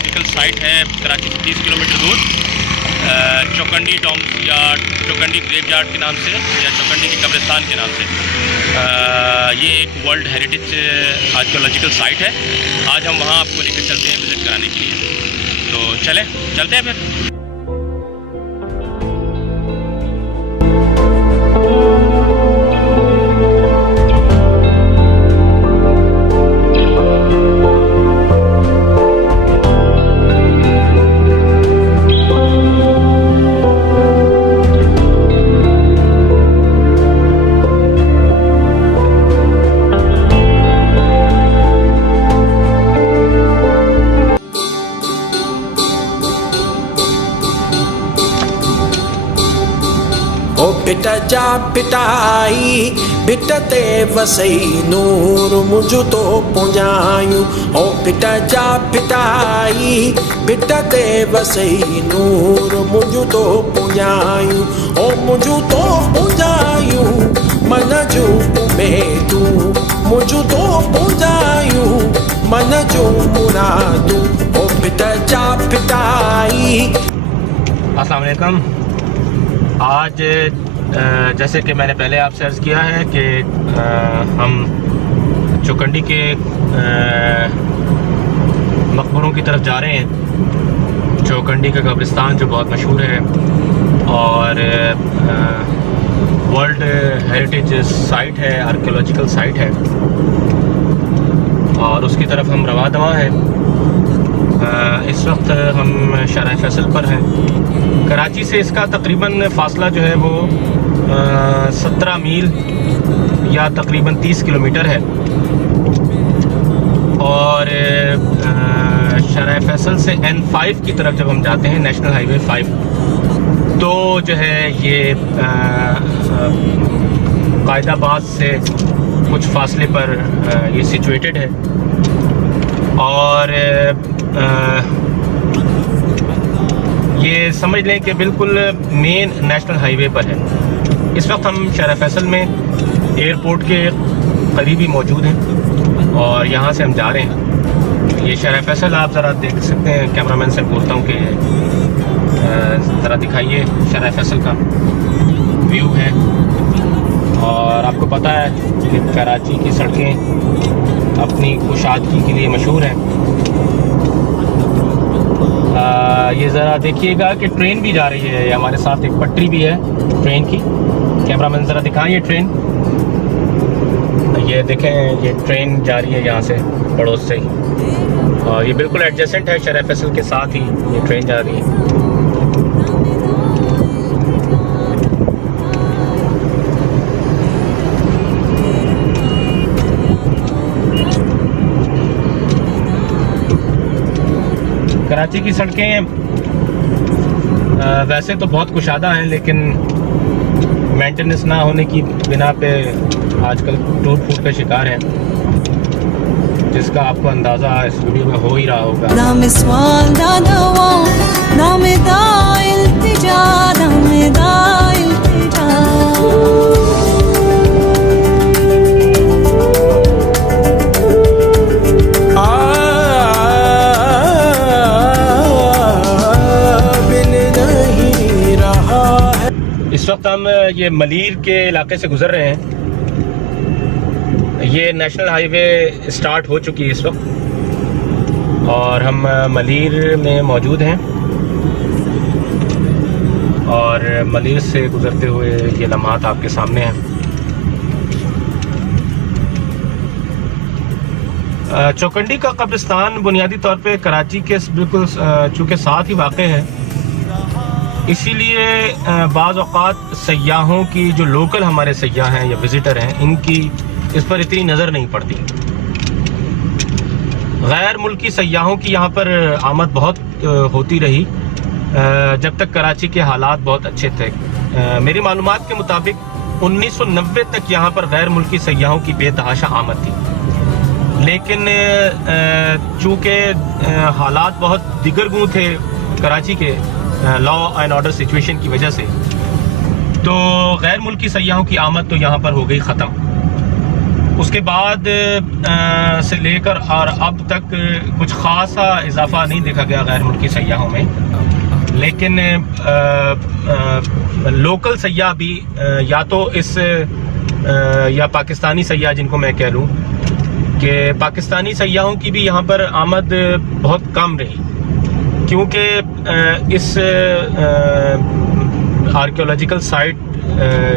Archaeological site है कराची से 30 kilometre दूर, चौकंडी टॉम्ब या चौकंडी ग्रेवयार्ड के नाम से या चौकंडी के कब्रिस्तान के नाम से। ये एक वर्ल्ड हेरिटेज आर्कियोलॉजिकल साइट है। आज हम वहाँ आपको लेकर चलते हैं विज़िट कराने के लिए। तो चलते हैं फिर। बिटा जा पिटाई बिटा ते वसई नूर मुझ तो पुंजायूं। ओ बिटा जा पिटाई बिटा ते वसई नूर मुझ तो पुंजायूं। ओ मुझ तो पुंजायूं मन जो उमेदू मुझ तो पुंजायूं मन जो मुरादू। ओ बिटा जा पिटाई। अस्सलाम वालेकुम। आज जैसे कि मैंने पहले आपसे अर्ज़ किया है कि हम चौकंडी के मकबरों की तरफ जा रहे हैं। चौकंडी का कब्रिस्तान जो बहुत मशहूर है और वर्ल्ड हेरिटेज साइट है, आर्कियोलॉजिकल साइट है, और उसकी तरफ हम रवा दवा हैं। इस वक्त हम शहर फैसल पर हैं। कराची से इसका तकरीबन फ़ासला जो है वो 17 मील या तकरीबन 30 किलोमीटर है। और शहर फैसल से N5 की तरफ जब हम जाते हैं, नेशनल हाईवे 5, तो जो है ये कायदाबाद से कुछ फासले पर ये सिचुएटेड है। और ये समझ लें कि बिल्कुल मेन नेशनल हाईवे पर है। इस वक्त हम शहर फैसल में एयरपोर्ट के करीब ही मौजूद हैं और यहाँ से हम जा रहे हैं। ये शहर फैसल आप ज़रा देख सकते हैं। कैमरामैन से बोलता हूँ कि ज़रा दिखाइए शहर फैसल का व्यू है। और आपको पता है कि कराची की सड़कें अपनी कुशादगी के लिए मशहूर हैं। ये ज़रा देखिएगा कि ट्रेन भी जा रही है। ये हमारे साथ एक पटरी भी है ट्रेन की। कैमरामैन ज़रा दिखाएं ये ट्रेन। ये देखें, ये ट्रेन जा रही है यहाँ से पड़ोस से ही, और ये बिल्कुल एडजेसेंट है शहर फैसल के साथ ही ये ट्रेन जा रही है। कराची की सड़कें वैसे तो बहुत कुशादा हैं, लेकिन मेंटेनेंस ना होने की बिना पे आजकल टूट फूट का शिकार हैं, जिसका आपको अंदाज़ा इस वीडियो में हो ही रहा होगा। इस वक्त हम ये मलीर के इलाके से गुजर रहे हैं। ये नेशनल हाईवे स्टार्ट हो चुकी है इस वक्त, और हम मलीर में मौजूद हैं। और मलीर से गुजरते हुए ये लम्हात आपके सामने हैं। चौकंडी का कब्रिस्तान बुनियादी तौर पे कराची के बिल्कुल चूँकि साथ ही वाक़ है, इसीलिए बाज़ औक़ात सयाहों की, जो लोकल हमारे सयाह हैं या विज़िटर हैं, इनकी इस पर इतनी नज़र नहीं पड़ती। गैर मुल्की सयाहों की यहाँ पर आमद बहुत होती रही जब तक कराची के हालात बहुत अच्छे थे। मेरी मालूमात के मुताबिक 1990 तक यहाँ पर गैर मुल्की सयाहों की बेतहाशा आमद थी, लेकिन चूँकि हालात बहुत दिगरगूं थे कराची के लॉ एंड ऑर्डर सिचुएशन की वजह से, तो गैर मुल्की सयाहों की आमद तो यहाँ पर हो गई ख़त्म। उसके बाद से लेकर और अब तक कुछ ख़ासा इजाफा नहीं देखा गया गैर मुल्की सयाहों में, लेकिन लोकल सयाह भी या तो इस या पाकिस्तानी सयाह जिनको मैं कह लूँ कि पाकिस्तानी सयाहों की भी यहाँ पर आमद बहुत कम रही, क्योंकि इस आर्कियोलॉजिकल साइट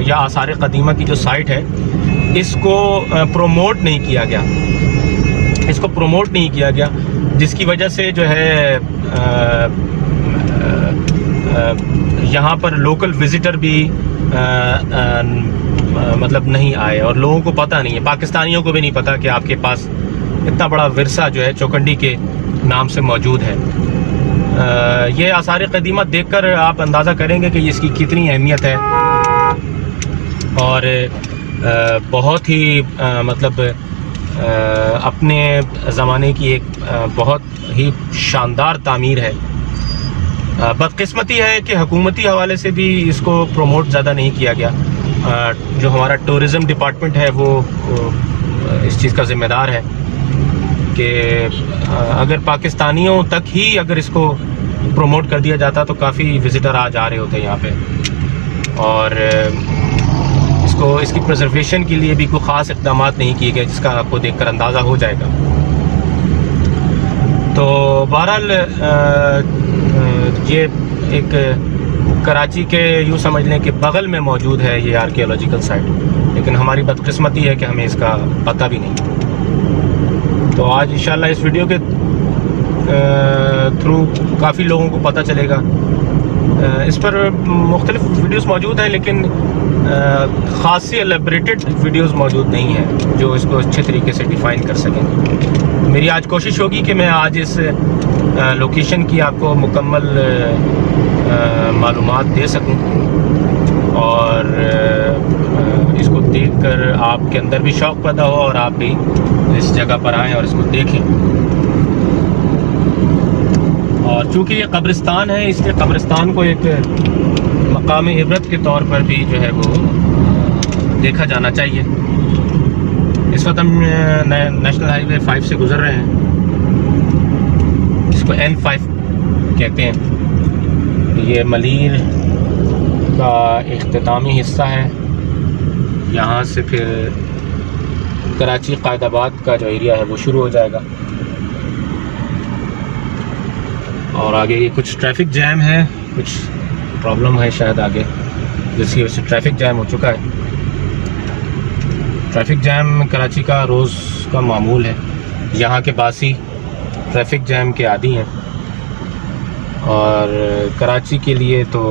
या आसार क़दीमा की जो साइट है इसको प्रोमोट नहीं किया गया, जिसकी वजह से जो है यहाँ पर लोकल विज़िटर भी मतलब नहीं आए और लोगों को पता नहीं है, पाकिस्तानियों को भी नहीं पता कि आपके पास इतना बड़ा विरसा जो है चौकंडी के नाम से मौजूद है। ये आसार क़दीमा देखकर आप अंदाज़ा करेंगे कि इसकी कितनी अहमियत है और बहुत ही मतलब अपने ज़माने की एक बहुत ही शानदार तामीर है। बदकिस्मती है कि हुकूमती हवाले से भी इसको प्रमोट ज़्यादा नहीं किया गया। जो हमारा टूरिज़म डिपार्टमेंट है वो इस चीज़ का ज़िम्मेदार है कि अगर पाकिस्तानियों तक ही अगर इसको प्रमोट कर दिया जाता तो काफ़ी विज़िटर आ जा रहे होते यहाँ पे, और इसकी प्रिजर्वेशन के लिए भी कोई ख़ास इक़दाम नहीं किए गए, जिसका आपको देखकर अंदाज़ा हो जाएगा। तो बहरहाल ये एक कराची के यूँ समझ लें कि बगल में मौजूद है ये आर्कियोलॉजिकल साइट, लेकिन हमारी बदकिस्मती है कि हमें इसका पता भी नहीं। तो आज इंशाल्लाह इस वीडियो के थ्रू काफ़ी लोगों को पता चलेगा। इस पर मुख्तलिफ वीडियोस मौजूद हैं, लेकिन ख़ासी एलेबरेटेड वीडियोस मौजूद नहीं हैं जो इसको अच्छे तरीके से डिफ़ाइन कर सकें। मेरी आज कोशिश होगी कि मैं आज इस लोकेशन की आपको मुकम्मल मालूमात दे सकूं और इसको देखकर आपके अंदर भी शौक़ पैदा हो और आप भी इस जगह पर आएँ और इसको देखें। और चूँकि ये कब्रिस्तान है, इसलिए कब्रिस्तान को एक मकाम इबरत के तौर पर भी जो है वो देखा जाना चाहिए। इस वक्त हम नेशनल हाईवे 5 से गुज़र रहे हैं, इसको N5 कहते हैं। ये मलीर का इख्तितामी हिस्सा है। यहाँ से फिर कराची कायदाबाद का जो एरिया है वो शुरू हो जाएगा और आगे ये कुछ ट्रैफिक जैम है, कुछ प्रॉब्लम है शायद आगे, जिसकी वजह से ट्रैफिक जैम हो चुका है। ट्रैफिक जैम कराची का रोज़ का मामूल है। यहाँ के बासी ट्रैफिक जैम के आदी हैं और कराची के लिए तो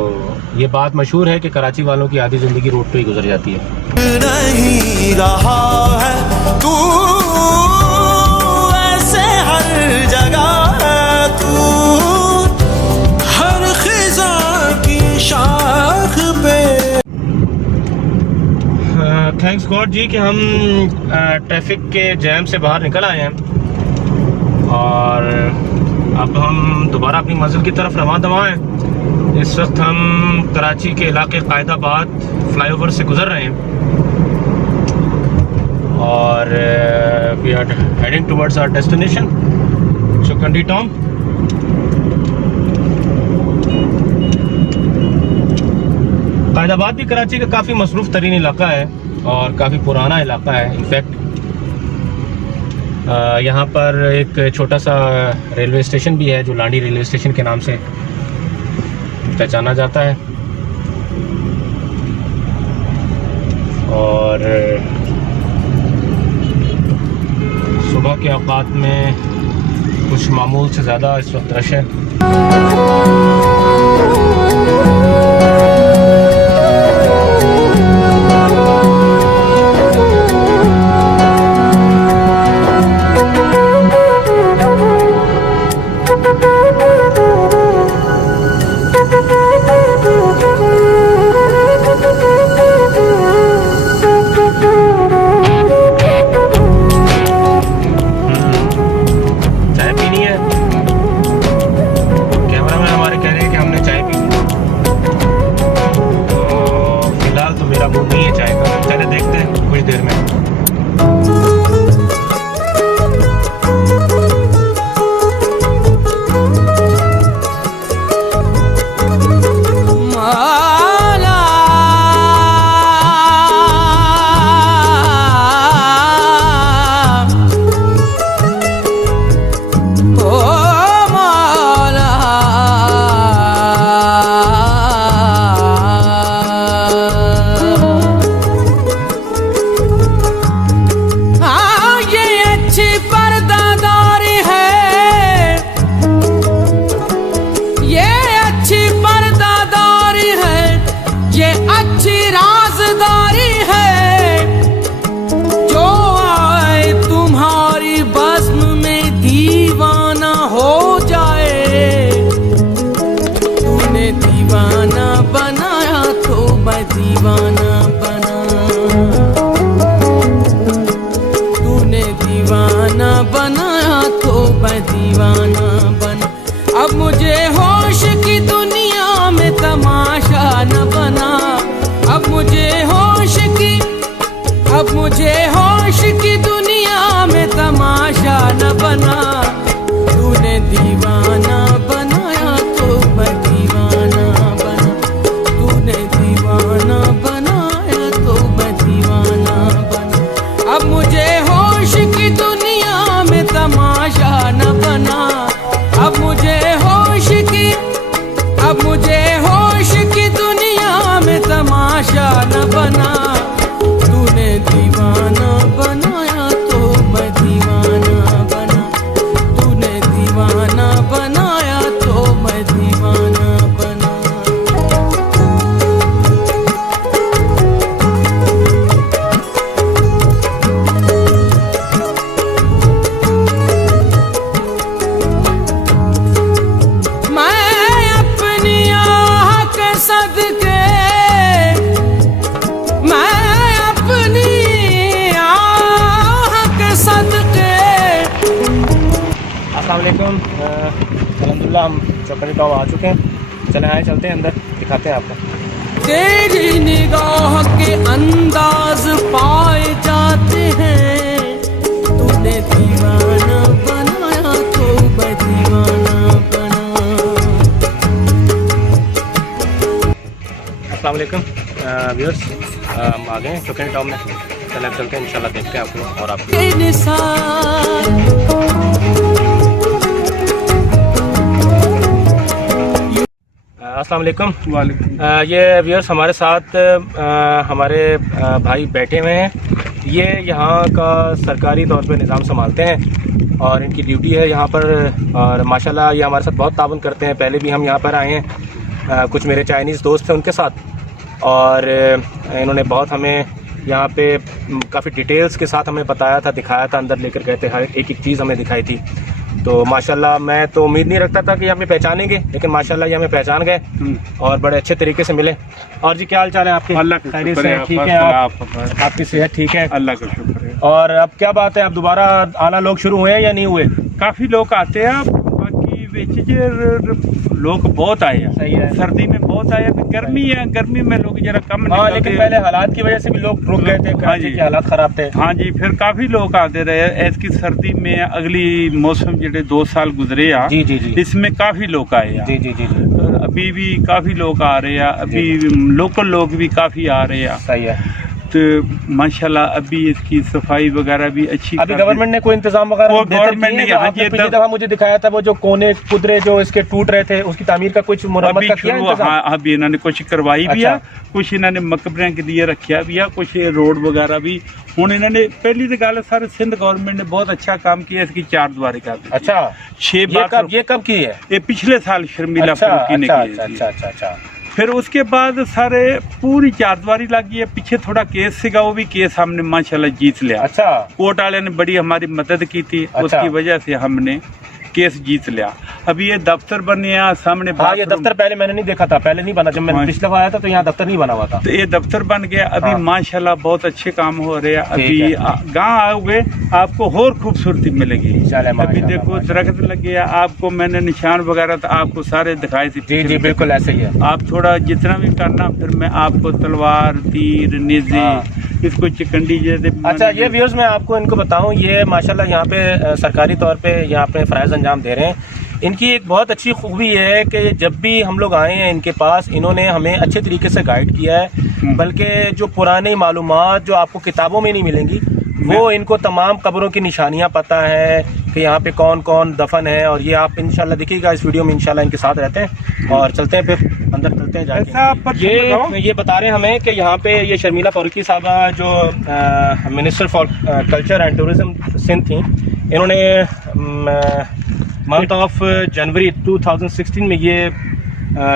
ये बात मशहूर है कि कराची वालों की आधी ज़िंदगी रोड पे ही गुजर जाती है। नहीं रहा है तू ऐसे हर जगह है तू, हर खिज़ां की शाख पे। थैंक्स गॉड जी कि हम ट्रैफिक के जैम से बाहर निकल आए हैं और अब हम दोबारा अपनी मंजिल की तरफ रवां दवा हैं। इस वक्त हम कराची के इलाके कायदाबाद फ्लाईओवर से गुज़र रहे हैं और we are heading towards our destination Chaukandi town. Qaidabad भी कराची का काफ़ी मसरूफ़ तरीन इलाका है और काफ़ी पुराना इलाका है। इनफैक्ट यहाँ पर एक छोटा सा रेलवे स्टेशन भी है जो लांडी रेलवे स्टेशन के नाम से पहचाना जाता है और सुबह के औकात में कुछ मामूल से ज़्यादा इस वक्त रश है। दीवाना बनाया तो मैं दीवाना बना, तूने दीवाना बनाया तो मैं दीवाना बना। अब मुझे होश की दुनिया में तमाशा न बना, अब मुझे होश की, अब मुझे होश की दुनिया में तमाशा न बना। तूने दीवाना बनाया तो मैं दीवाना बना, तूने दीवाना बनाया तो मैं दीवाना बना। अब मुझे होश की दुनिया में तमाशा न बना, अब मुझे होश की, अब मुझे होश की दुनिया में तमाशा न बना। तूने दीवाना बनाया तो मैं दीवाना बना, तूने दीवाना बनाया तो मैं दीवाना बना। मैं अपनी आह के सदके, मैं अपनी आह के सदके। अस्सलाम वालेकुम। अल्हम्दुलिल्लाह हम चौकड़ी गाँव आ चुके हैं। चले आए, चलते हैं अंदर, दिखाते हैं आपको। तेरी निगाह के अंदाज पाए जाते हैं, तूने दीवाना बनाया तो मैं दीवाना बना। अस्सलाम वालेकुम व्यूअर्स, हम आ गए हैं चौकड़ी टाउन में। चले अब चलते हैं, इंशाल्लाह देखते हैं आपको और आपको। के निसार अस्सलाम वालेकुम। वालेकुम। ये व्यूअर्स हमारे साथ हमारे भाई बैठे हुए हैं। ये यहाँ का सरकारी तौर पे निज़ाम संभालते हैं और इनकी ड्यूटी है यहाँ पर, और माशाल्लाह ये हमारे साथ बहुत ताउन करते हैं। पहले भी हम यहाँ पर आए हैं, कुछ मेरे चाइनीज़ दोस्त थे उनके साथ, और इन्होंने बहुत हमें यहाँ पे काफ़ी डिटेल्स के साथ हमें बताया था, दिखाया था, अंदर लेकर गए थे, हर एक चीज़ हमें दिखाई थी। तो माशाल्लाह मैं तो उम्मीद नहीं रखता था कि हमें पहचानेंगे, लेकिन माशाल्लाह ये हमें पहचान गए और बड़े अच्छे तरीके से मिले। और जी क्या हाल चाल है आपके? अल्लाह का खैरियत शुक्र से है, ठीक है आप? आपकी सेहत ठीक है? अल्लाह का शुक्र है। और अब क्या बात है, अब दोबारा आना लोग शुरू हुए हैं या नहीं हुए? काफी लोग आते हैं, बाकी बेच लोग बहुत आए हैं। सही है। सर्दी में बहुत आए, अभी गर्मी है, गर्मी में लोग जरा कम हाँ, निकलते लेकिन हैं। पहले हालात की वजह से भी लोग रुक गए थे, कराची के हालात खराब थे। हाँ जी, फिर काफी लोग आते रहे। ऐसी सर्दी में अगली मौसम जेडे 2 साल गुजरे आ, जी जी जी इसमें काफी लोग आए हैं। जी जी जी जी और अभी भी काफी लोग आ रहे हैं, अभी लोकल लोग भी काफी आ रहे हैं। सही है। तो माशाल्लाह अभी इसकी सफाई वगैरह भी अच्छी। अभी गवर्नमेंट ने कोई इंतजाम वगैरह वो बेहतर गवर्नमेंट किए हैं? ने जो यहाँ आपने ये पिछली दफा मुझे दिखाया था, वो जो कोने कुदरे जो इसके टूट रहे थे, उसकी तामीर का कुछ मुरम्मत अभी का किया शुरू, इंतजाम? हाँ, अभी इन्होंने कुछ करवाई भी है, अच्छा। कुछ इन्होंने मकबरे के लिए रखा भी है, कुछ रोड वगैरह भी। हुण इन्होंने पहली तो गल सारे सिंध गवर्नमेंट ने बहुत अच्छा काम किया, इसकी 4 दीवारी का। अच्छा, 6 बार ये कब की है? ये पिछले साल शर्मिला अच्छा फारूकी ने अच्छा की अच्छा थी। अच्छा अच्छा अच्छा। फिर उसके बाद सारे पूरी 4 दीवारी लगी है। पीछे थोड़ा केस सीगा, वो भी केस हमने माशाल्लाह जीत लिया। अच्छा, कोर्ट वाले ने बड़ी हमारी मदद की थी, अच्छा। उसकी वजह से हमने केस जीत लिया। अभी ये दफ्तर बने हैं सामने। हाँ, ये दफ्तर पहले मैंने नहीं देखा था, पहले नहीं बना। जब मैं हाँ। पिछले बार आया था तो यहाँ दफ्तर नहीं बना हुआ था। तो ये दफ्तर बन गया अभी। हाँ। माशाल्लाह बहुत अच्छे काम हो रहे हैं। ठीक अभी है। गांव आओगे आपको और खूबसूरती मिलेगी। चले, अभी माशाल्लाह, देखो माशाल्लाह। दरख्त लग गया, आपको मैंने निशान वगैरह तो आपको सारे दिखाए थे। जी जी बिल्कुल ऐसे ही है। आप थोड़ा जितना भी करना, फिर मैं आपको तलवार, तीर, नेज़े, हाँ। इसको चिकंडी जैसे। अच्छा, ये व्यूअर्स मैं आपको इनको बताऊं, ये माशाल्लाह यहाँ पे सरकारी तौर पे यहाँ पे फ़राइज़ अंजाम दे रहे हैं। इनकी एक बहुत अच्छी खूबी है कि जब भी हम लोग आए हैं इनके पास, इन्होंने हमें अच्छे तरीके से गाइड किया है। बल्कि जो पुरानी मालूमात जो आपको किताबों में नहीं मिलेंगी, वो इनको तमाम कब्रों की निशानियाँ पता है कि यहाँ पे कौन कौन दफन है। और ये आप इंशाल्लाह देखिएगा इस वीडियो में, इंशाल्लाह इनके साथ रहते हैं और चलते हैं, फिर अंदर चलते हैं जाके। ये बता रहे हैं हमें कि यहाँ पे ये शर्मिला फारूकी साहबा जो minister for culture and tourism Sindh थी, इन्होंने मंथ ऑफ जनवरी 2016 में ये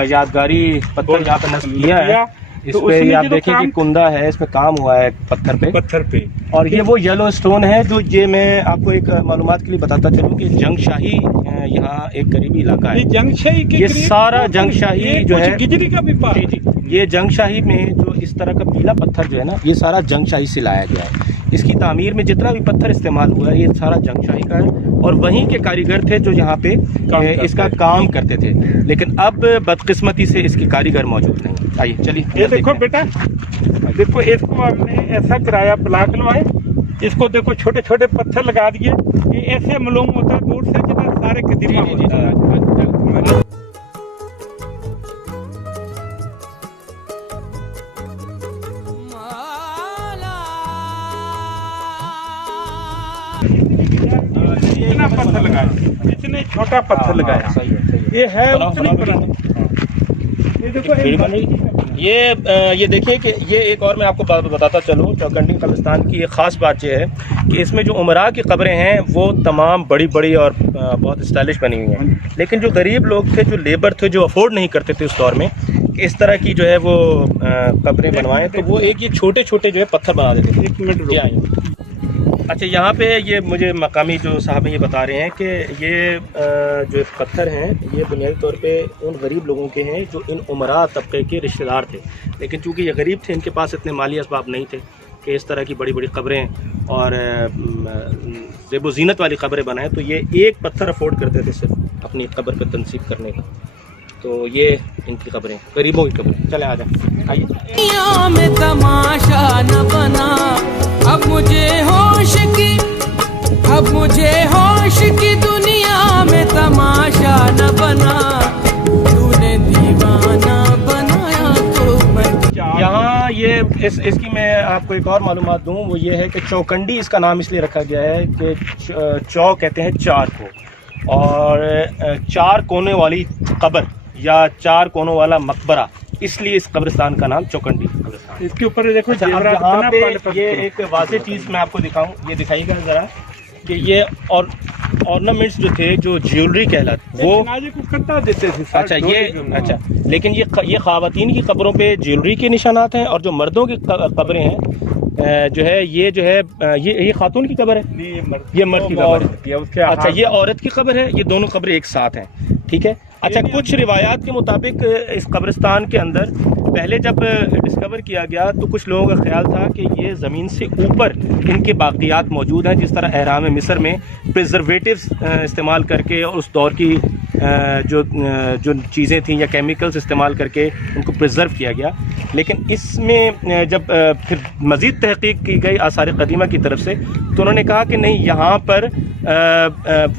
यादगारी पत्थर यहाँ पे नस्ब किया है। इस तो पे उसमें आप जो देखें कि काम- कुंदा है, इसमें काम हुआ है पत्थर पे। और ये वो येलो स्टोन है जो ये मैं आपको एक मालूमात के लिए बताता चलूँ कि जंगशाही यहाँ एक करीबी इलाका ये है। जंगशाही के ये करीब- सारा जंगशाही ये जो कुछ है गिजरी का भी पार। जी जी, ये जंगशाही में जो इस तरह का पीला पत्थर जो है ना, ये सारा जंगशाही से लाया गया है। इसकी तामीर में जितना भी पत्थर इस्तेमाल हुआ है ये सारा जंगशाही का है, और वहीं के कारीगर थे जो यहाँ पे इसका काम करते थे। लेकिन अब बदकिस्मती से इसके कारीगर मौजूद नहीं। आइए चलिए ये देखो देखते हैं। बेटा, देखो इसको हमने ऐसा कराया, ब्लॉक लवाए, इसको देखो छोटे छोटे पत्थर लगा दिए। ये ऐसे मालूम होता है दूर से जितना सारे कदीमा जी, जी, होता है। इतना पत्थर लगाया, इतने छोटा पत्थर लगाया, सही है, सही है। ये है बनाओ, उतनी बनाओ, पुरानी। ये देखो भीड़ बन रही है। ये देखिए कि ये एक और मैं आपको बात बताता चलूँ, चौकंडी कब्रिस्तान की एक ख़ास बात यह है कि इसमें जो उमरा की कब्रें हैं वो तमाम बड़ी बड़ी और बहुत स्टाइलिश बनी हुई हैं। लेकिन जो गरीब लोग थे, जो लेबर थे, जो अफोर्ड नहीं करते थे उस दौर में कि इस तरह की जो है वो कब्रें बनवाएं, तो वो एक ये छोटे छोटे जो है पत्थर बना देते थे। 1 मिनट ये आइए। अच्छा, यहाँ पे ये मुझे मकामी जो साहब ये बता रहे हैं कि ये जो पत्थर हैं ये बुनियादी तौर पे उन गरीब लोगों के हैं जो इन उमरा तबके के रिश्तेदार थे। लेकिन चूँकि ये गरीब थे, इनके पास इतने माली असबाब नहीं थे कि इस तरह की बड़ी बड़ी कब्रें और ज़ेब ज़ीनत वाली कब्रें बनाएं, तो ये एक पत्थर अफोर्ड करते थे सिर्फ अपनी कब्र पर तनसीब करने का। तो ये इनकी कब्रें, गरीबों की कब्रें। चले आ जाए, आइए। दुनिया में तमाशा न बना, अब मुझे होश की, अब मुझे होश की दुनिया में तमाशा न बना, तूने दीवाना बनाया तो मैं। यहाँ ये इसकी मैं आपको एक और मालूमात दूँ, वो ये है कि चौकंडी इसका नाम इसलिए रखा गया है कि चौ कहते हैं चार को, और चार कोने वाली कब्र या चार कोनों वाला मकबरा, इसलिए इस कब्रिस्तान का नाम चौकंडी कब्रिस्तान। इसके ऊपर देखो अच्छा, अब जेवरात यहाँ इतना पे पल-पल ये करो। एक वाज़ेह चीज़ मैं आपको दिखाऊं, ये दिखाइएगा ज़रा कि ये और ऑर्नामेंट्स जो थे, जो ज्वेलरी कहलाते वो, जनाजे को कट्टा देते थे साथ अच्छा डोरी ये के अंदर। अच्छा, लेकिन ये ख़वातीन की कब्रों पे ज्वेलरी के निशानात हैं, और जो मर्दों की कब्रें हैं जो है ये खातून की कब्र है, नहीं, ये मर्द की कब्र है। उसके अच्छा, ये औरत की कब्र है। ये दोनों कब्रें एक साथ हैं, ठीक है। अच्छा, कुछ रिवायात के मुताबिक इस कब्रिस्तान के अंदर पहले जब डिस्कवर किया गया तो कुछ लोगों का ख्याल था कि ये ज़मीन से ऊपर इनके बाक़ियात मौजूद हैं, जिस तरह एहराम मिस्र में प्रिजर्वेटिव्स इस्तेमाल करके और उस दौर की जो चीज़ें थीं या केमिकल्स इस्तेमाल करके उनको प्रिजर्व किया गया। लेकिन इसमें जब फिर मज़ीद तहक़ीक़ की गई आसार क़दीमा की तरफ से, तो उन्होंने कहा कि नहीं, यहाँ पर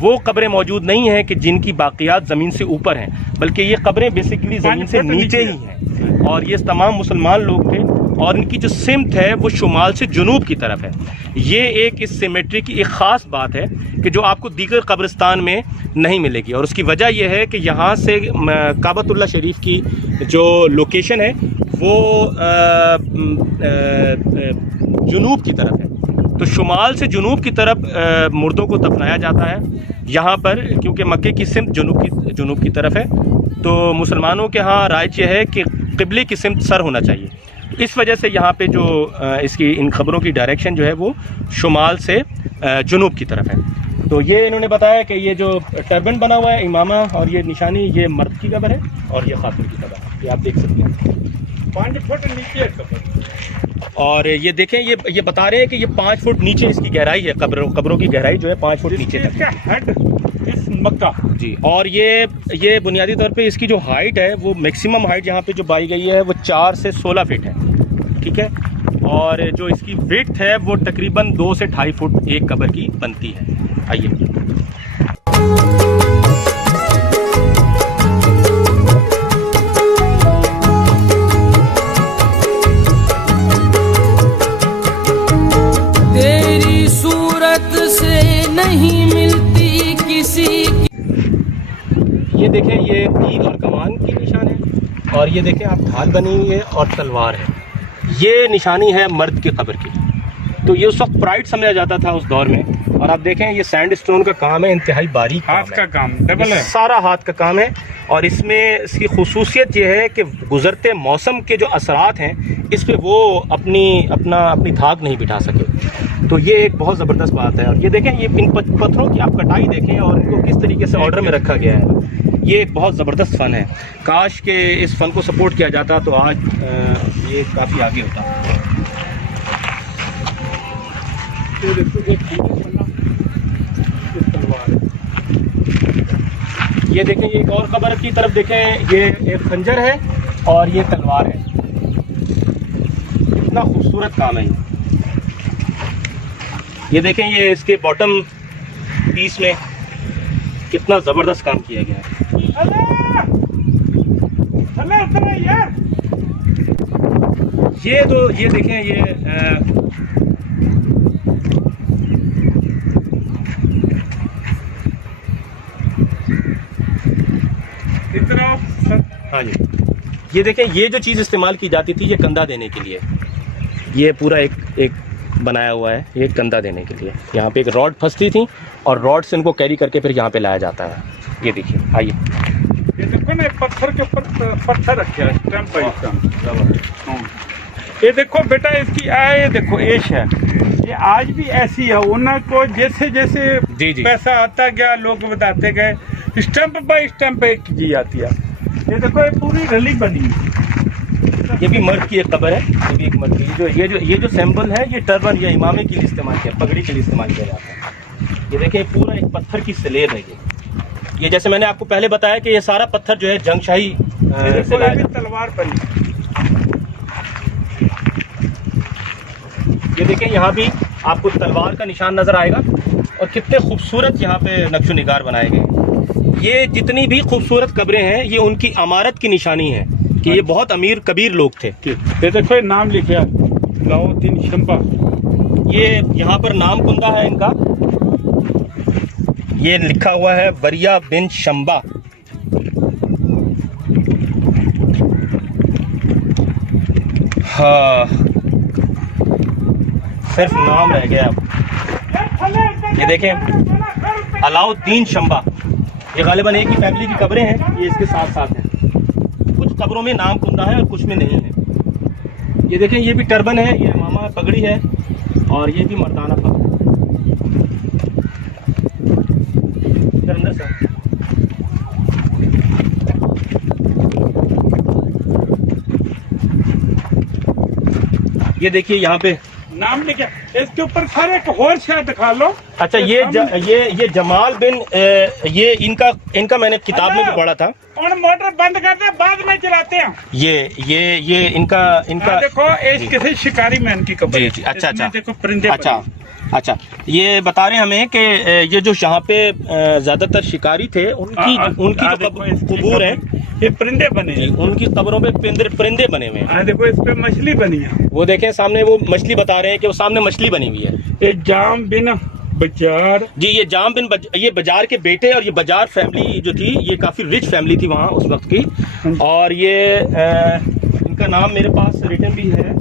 वो कब्रें मौजूद नहीं हैं कि जिनकी बाक़ियात ज़मीन से ऊपर हैं, बल्कि ये कब्रें बेसिकली ज़मीन से नीचे ही हैं। और ये तमाम मुसलमान लोग थे, और इनकी जो सिमत है वो शुमाल से जुनूब की तरफ है। ये एक इस सिमेट्री की एक ख़ास बात है कि जो आपको दीगर कब्रिस्तान में नहीं मिलेगी, और उसकी वजह यह है कि यहाँ से काबतुल्लाह शरीफ की जो लोकेशन है वो जुनूब की तरफ है। तो शुमाल से जुनूब की तरफ मुर्दों को दफनाया जाता है यहाँ पर, क्योंकि मक्के की सिमत जुनूब की तरफ है। तो मुसलमानों के यहाँ राइज यह है कि क़िबले की सिमत सर होना चाहिए। तो इस वजह से यहाँ पे जो इसकी इन खबरों की डायरेक्शन जो है वो शुमाल से जुनूब की तरफ है। तो ये इन्होंने बताया कि ये जो टर्बन बना हुआ है, इमामा और ये निशानी, ये मर्द की कब्र है और ये खातून की कब्र है। ये आप देख सकते हैं 5 फुट नीचे है कब्र। और ये देखें, ये बता रहे हैं कि ये 5 फुट नीचे इसकी गहराई है, कब्रों की गहराई जो है 5 फुट नीचे तक इसका हेड इस मक्का जी। और ये बुनियादी तौर पे इसकी जो हाइट है वो मैक्सिमम हाइट यहाँ पे जो पाई गई है वो 4 से 16 फीट है, ठीक है। और जो इसकी विड्थ है वो तकरीबन 2 से 2.5 फुट एक कब्र की बनती है। आइए, तेरी सूरत से नहीं मिलती किसी की। ये देखें, ये तीर और कमान की निशान है, और ये देखें आप ढाल बनी हुई है और तलवार है। ये निशानी है मर्द की कब्र की। तो ये उस वक्त प्राइड समझा जाता था उस दौर में। और आप देखें, ये सैंडस्टोन का काम है, इंतहाई बारीक हाथ का काम डबल है, सारा हाथ का काम है। और इसमें इसकी खुसूसियत ये है कि गुज़रते मौसम के जो असरात हैं इस पे वो अपनी धाक नहीं बिठा सके। तो ये एक बहुत ज़बरदस्त बात है। और ये देखें, ये इन पत्थरों की आप कटाई देखें और इनको किस तरीके से ऑर्डर में रखा गया है। ये एक बहुत ज़बरदस्त फ़न है। काश के इस फ़न को सपोर्ट किया जाता तो आज ये काफ़ी आगे होता। ये देखो एक तलवार है। ये देखें, ये एक और कब्र की तरफ देखें, ये एक खंजर है और ये तलवार है। कितना खूबसूरत काम है ये देखें, ये इसके बॉटम पीस में कितना ज़बरदस्त काम किया गया है। यार ये देखें, ये हाँ जी, ये देखें, ये जो चीज़ इस्तेमाल की जाती थी ये कंधा देने के लिए, ये पूरा एक बनाया हुआ है, ये कंधा देने के लिए। यहाँ पे एक रॉड फंसती थी और रॉड से इनको कैरी करके फिर यहाँ पे लाया जाता है। ये देखिए, आइए, ये देखो ना, पत्थर के ऊपर पत्थर रखे हैं, स्टैम्प है इसका। ये देखो बेटा, इसकी ये देखो एश है, ये आज भी ऐसी है। उनको जैसे जैसे जी पैसा आता गया लोग बताते गए, स्टैम्प बाय स्टैम्प एक जी आती है। ये देखो, ये पूरी रली बनी है। ये भी मर्द की एक कब्र है, ये भी एक मर्द की। ये जो सैंपल है ये टर्बन या इमामे के लिए इस्तेमाल किया, पगड़ी के लिए इस्तेमाल किया जाता है। ये देखिए, पूरा एक पत्थर की स्लेब है ये जैसे मैंने आपको पहले बताया कि ये सारा पत्थर जो है जंगशाही से लाया जाता है। तलवार बनी। ये देखिए, यहाँ भी आपको तलवार का निशान नजर आएगा और कितने खूबसूरत यहाँ पे नक्शो निगार बनाए गए। ये जितनी भी खूबसूरत कब्रें हैं ये उनकी अमारत की निशानी है कि ये बहुत अमीर कबीर लोग थे। ये देखो, ये नाम लिखे अलाउद्दीन शंबा। ये यहाँ पर नाम कुंदा है इनका, ये लिखा हुआ है वरिया बिन शंबा। हाँ, सिर्फ नाम रह गया अब। ये देखें, अलाउद्दीन शंबा, ये गालिबन एक ही फैमिली की कब्रें हैं, ये इसके साथ साथ हैं। कुछ कब्रों में नाम कुंदा है और कुछ में नहीं है। ये देखें, ये भी टर्बन है, ये इमामा पगड़ी है और ये भी मर्दाना पगड़ी। अंदर से ये देखिए, यहाँ पे नाम लिखे, इसके ऊपर सारे एक और शायद दिखा लो। अच्छा, ये जमाल बिन, ये इनका मैंने किताब में भी पढ़ा था। और मोटर बंद करते हैं, बाद में चलाते हैं। ये इनका देखो, एक किसी शिकारी मैन की कब्र। जी, अच्छा, देखो परिंदे। अच्छा, ये बता रहे हैं हमें कि ये जो यहाँ पे ज्यादातर शिकारी थे उनकी जो कबूर है, ये परिंदे बने हैं, उनकी कब्रों पे परिंदे बने हुए हैं। देखो, इस पे मछली बनी है। वो देखें सामने, वो मछली बता रहे हैं कि वो सामने मछली बनी हुई है। ये जाम बिन बाजार जी, ये जाम बिन ये बाजार के बेटे, और ये बाजार फैमिली जो थी ये काफी रिच फैमिली थी वहाँ उस वक्त की। और ये इनका नाम मेरे पास रिटन भी है।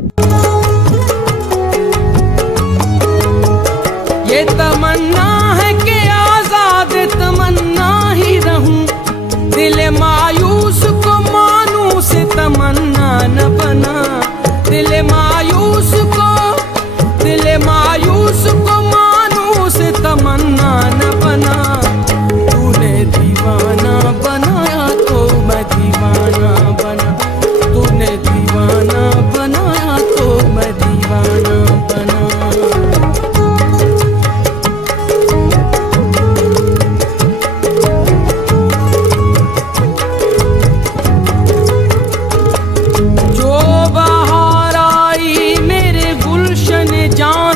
ये तमन्ना है कि आजाद तमन्ना ही रहूं, दिल मायूस को मानूस तमन्ना न बना, दिल मायूस को मानूस तमन्ना न बना। तूने दीवाना बनाया तो मैं दीवाना बना, तूने दीवाना बनाया तो मैं दीवाना बना।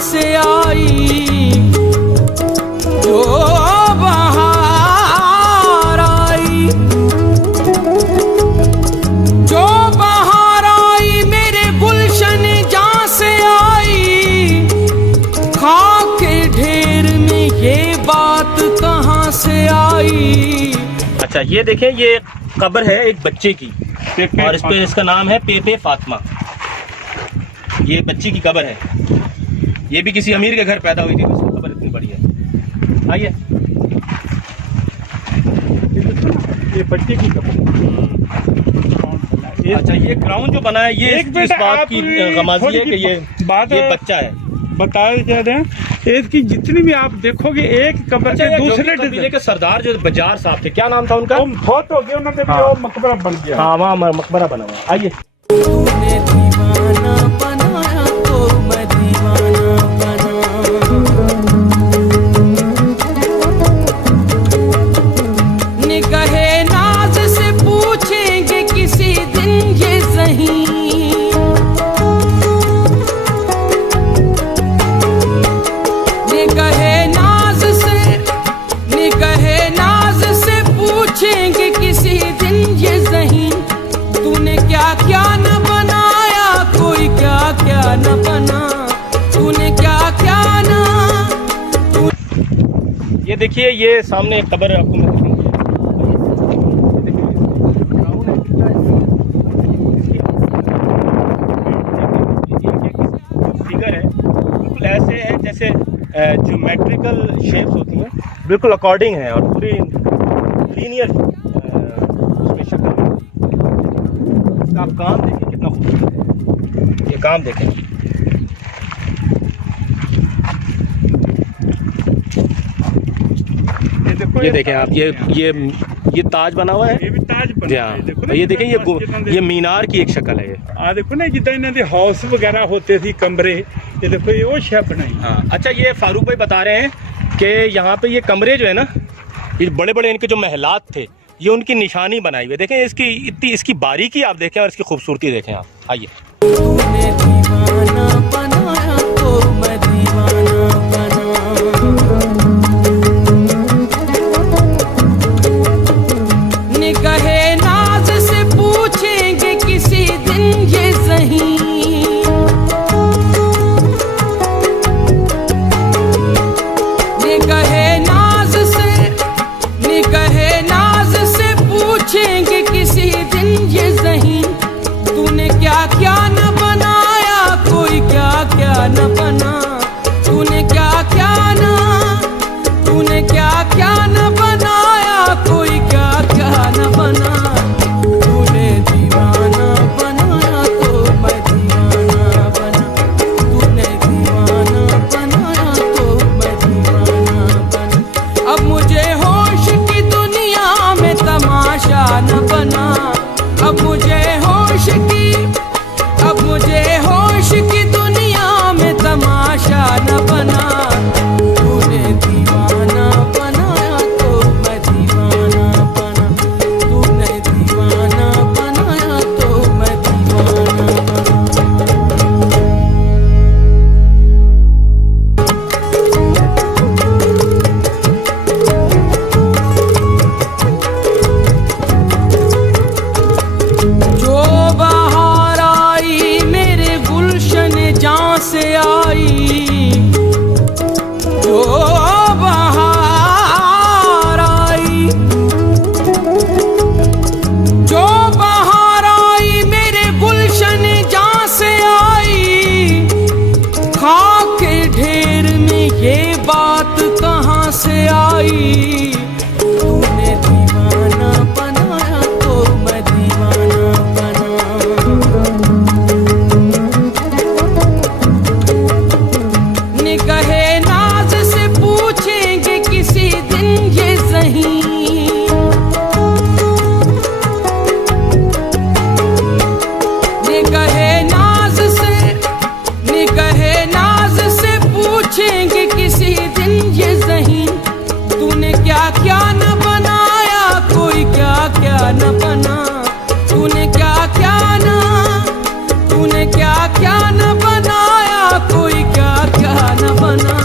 से आई, जो बहार आई, जो बहार आई मेरे गुलशन जहाँ से आई, खाक के ढेर में ये बात कहाँ से आई। अच्छा, ये देखें, ये कब्र है एक बच्चे की और इस पे इसका नाम है पेपे फातिमा। ये बच्ची की कब्र है, ये भी किसी अमीर के घर पैदा हुई थी तो उसकी कब्र इतनी बड़ी है। आइए, ये बच्चे की कब्र है। अच्छा, ये ग्राउंड जो बना है ये एक इस बेटा बात की आप गमाज़ी है थोड़ी कि ये बात ये बच्चा है। बताया जा रहे हैं इसकी जितनी भी आप देखोगे एक कब्र अच्छा, के ये दूसरे जोगी कबीले डिजाइन के सरदार जो बजार साहब थे, क्या नाम था उनका? वो बहुत हो गया उन्होंने भी हाँ। वो मकबरा बन गया। हाँ, वहाँ मकबरा बना हुआ है। आइए। तूने दीवाना बनाया तो मैं दीवाना बना। निगाहे नाज से पूछेंगे किसी दिन ये ज़हीं। निगाहे नाज से पूछेंगे किसी दिन ये ज़हीं। तूने क्या क्या न बनाया, कोई क्या क्या न बना। तूने क्या क्या न। ये देखिए, ये सामने एक कब्र आपको मैं दिखाऊंगा। फिगर है बिल्कुल ऐसे है जैसे ज्योमेट्रिकल शेप्स होती हैं, बिल्कुल अकॉर्डिंग है और पूरी लीनियर उसमें शक्ल है। इसका आप काम देखें कितना खूबसूरत है, ये काम देखें। देखो ये देखें आप, ये ताज बना हुआ है। ये भी ताज बना जी है। हाँ, देखो ना ये देखें, कितना ये मीनार की एक शक्ल है ये। आ देखो ना जितना इन्हों दे हाउस वगैरह होते थे कमरे, ये देखो ये वो शेप बनाई। हाँ, अच्छा, ये फारूक भाई बता रहे हैं कि यहाँ पे ये कमरे जो है ना, ये बड़े बड़े इनके जो महलात थे, ये उनकी निशानी बनाई हुई है। देखें इसकी इतनी इसकी बारीकी आप देखें और इसकी खूबसूरती देखें आप। आइए। तूने दीवाना बनाया तो मैं दीवाना बना। निगाहे नाज से पूछेंगे किसी दिन ये ज़हीं। निगाहे नाज से पूछेंगे किसी दिन ये ज़हीं। तूने क्या क्या न बनाया, कोई क्या क्या न बना। तूने क्या क्या न बनाया, कोई क्या क्या न बना। तूने दीवाना बनाया तो मैं दीवाना बना। तूने दीवाना बनाया तो मैं दीवाना बना। अब मुझे होश की दुनिया में तमाशा न बना। अब मुझे होश की दुनिया में तमाशा न बना। तूने दीवाना बनाया तो मैं दीवाना बना। तूने दीवाना बनाया तो मैं दीवाना बना। जो बहार आई मेरे गुलशन जहाँ से आई। जो बहार आई, जो बहार आई मेरे गुलशन जहाँ से आई। खाक के ढेर में ये बात कहाँ से आई। तूने दीवाना बनाया तो मैं दीवाना बना। निगाहे नाज से पूछेंगे किसी दिन ये ज़हीं। निगाहे नाज से पूछेंगे किसी दिन ये ज़हीं। तूने क्या क्या न बनाया, कोई क्या क्या न बना। तूने क्या क्या न बनाया, कोई क्या क्या न बना।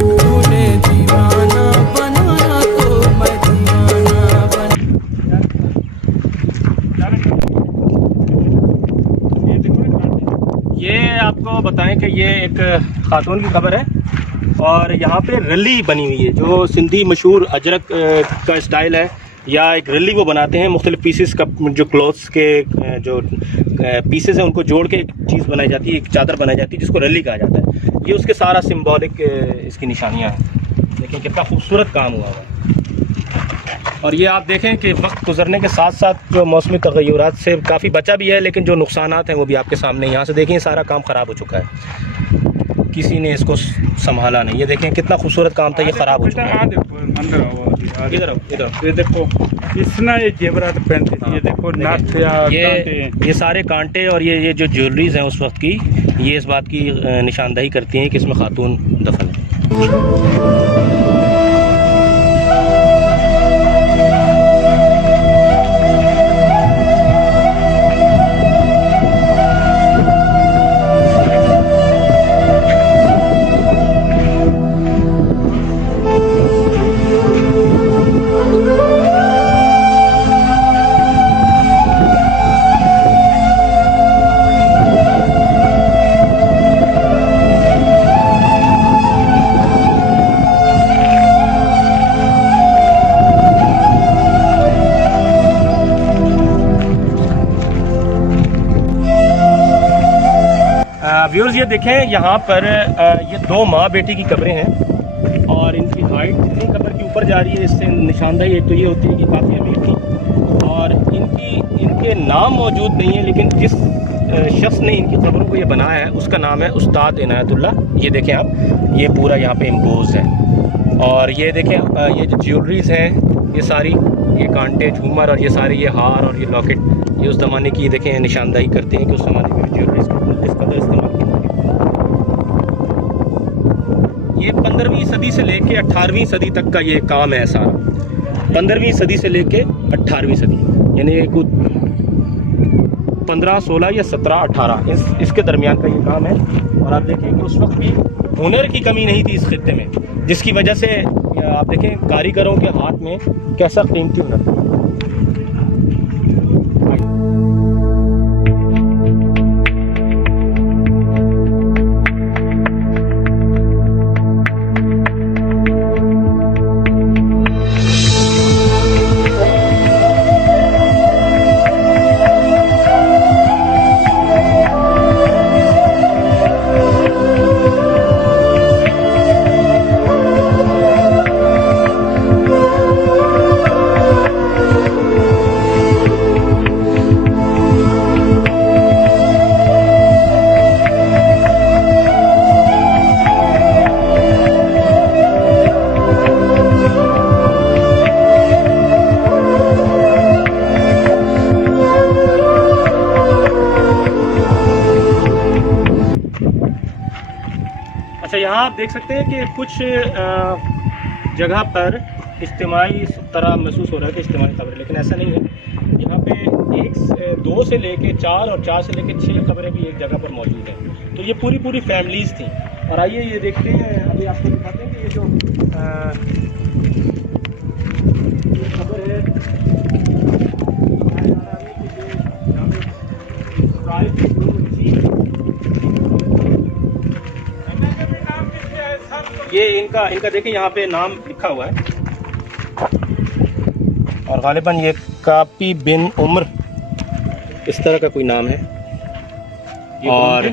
तूने दीवाना बनाया तो मैं दीवाना बना। ये आपको बताएं कि ये एक खातून की कब्र है और यहाँ पे रली बनी हुई है, जो सिंधी मशहूर अजरक का स्टाइल है, या एक रली वो बनाते हैं मुख्तलिफ पीसेस का, जो क्लॉथ्स के जो पीसेस हैं उनको जोड़ के एक चीज़ बनाई जाती है, एक चादर बनाई जाती है जिसको रली कहा जाता है। ये उसके सारा सिम्बॉलिक इसकी निशानियाँ हैं। देखिए कितना खूबसूरत काम हुआ है। और ये आप देखें कि वक्त गुजरने के साथ साथ जो मौसमी तग़य्युरात से काफ़ी बचा भी है, लेकिन जो नुकसानात हैं वो भी आपके सामने। यहाँ से देखें सारा काम ख़राब हो चुका है, किसी ने इसको संभाला नहीं। ये देखें कितना खूबसूरत काम था, ये ख़राब हो चुका है। अंदर आओ, इधर आओ, इधर। ये देखो इसना ये जेवरात पहनते थे, ये देखो नाक या कांटे। ये सारे कांटे और ये जो ज्वेलरीज हैं उस वक्त की, ये इस बात की निशानदही करती हैं कि इसमें खातून दफन है। व्यूअर्स ये देखें यहाँ पर ये दो माँ बेटी की कब्रें हैं और इनकी हाइट जितनी कब्र के ऊपर जा रही है इससे निशानदही एक तो ये होती है कि काफ़ी अमीर थी। और इनके नाम मौजूद नहीं है, लेकिन जिस शख्स ने इनकी कब्रों को ये बनाया है उसका नाम है उस्ताद इनायतुल्लाह। ये देखें आप, ये पूरा यहाँ पे इम्पोज है। और ये देखें ये जो ज्वेलरीज हैं ये सारी, ये कांटे, झूमर और ये सारे ये हार और ये लॉकेट, ये उस ज़माने की देखें निशानदही करते हैं कि उस ज़माने में ज्वेलरीज किस कदर इस्तेमाल की। ये 15वीं सदी से लेके 18वीं सदी तक का ये काम है सारा। 15वीं सदी से लेके 18वीं सदी, यानी 15, 16 या 17, 18 इसके दरमियान का ये काम है। और आप देखें कि उस वक्त भी हुनर की कमी नहीं थी इस खित्ते में, जिसकी वजह से आप देखें कारीगरों के हाथ में कैसा कीमती हुनर था। यहाँ आप देख सकते हैं कि कुछ जगह पर इज्तिमाई तरह महसूस हो रहा है कि इज्तिमाई कब्र, लेकिन ऐसा नहीं है। यहाँ पे 2 से लेके 4 और 4 से लेके 6 कब्रें भी एक जगह पर मौजूद हैं। तो ये पूरी फैमिलीज़ थी। और आइए ये देखते हैं, अभी आपको दिखाते हैं कि ये जो ये कब्र है, ये इनका देखिए यहाँ पे नाम लिखा हुआ है और गालिबन ये कापी बिन उम्र इस तरह का कोई नाम है। और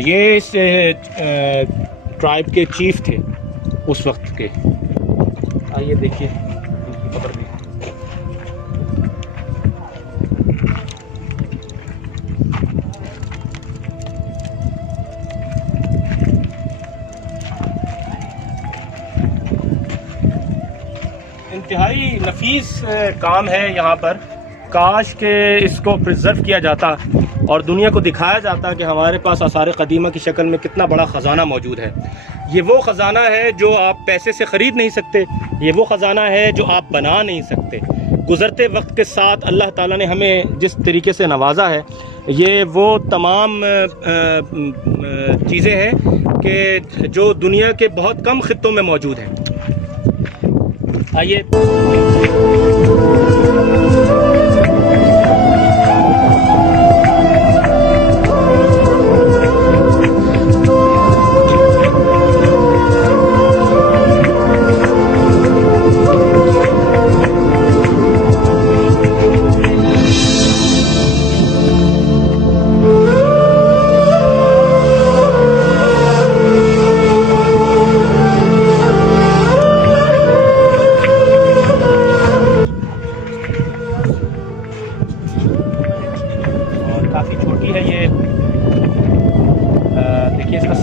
ये इस ट्राइब के चीफ थे उस वक्त के। आइए देखिए इनकी खबर भी। इंतहाई नफीस काम है यहाँ पर। काश के इसको प्रिजर्व किया जाता और दुनिया को दिखाया जाता कि हमारे पास आसार क़दीमा की शक्ल में कितना बड़ा ख़जाना मौजूद है। ये वो ख़जाना है जो आप पैसे से ख़रीद नहीं सकते, ये वो ख़जाना है जो आप बना नहीं सकते। गुज़रते वक्त के साथ अल्लाह ताला ने हमें जिस तरीके से नवाजा है, ये वो तमाम चीज़ें हैं कि जो दुनिया के बहुत कम खित्तों में मौजूद हैं। आइए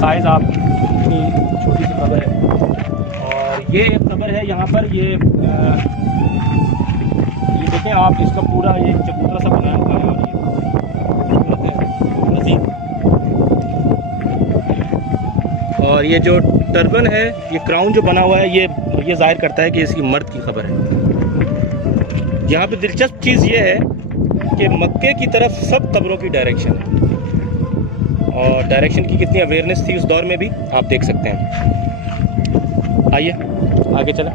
साइज़ आप इतनी छोटी सी कब्र है। और ये एक कब्र है यहाँ पर, ये देखें आप, इसका पूरा ये चबूतरा सा बनाया हुआ है और ये खूबसूरत है मज़ीद। और ये जो टर्बन है, ये क्राउन जो बना हुआ है, ये जाहिर करता है कि इसकी मर्द की खबर है। यहाँ पे दिलचस्प चीज़ ये है कि मक्के की तरफ सब कब्रों की डायरेक्शन है, और डायरेक्शन की कितनी अवेयरनेस थी उस दौर में भी आप देख सकते हैं। आइए आगे चलें।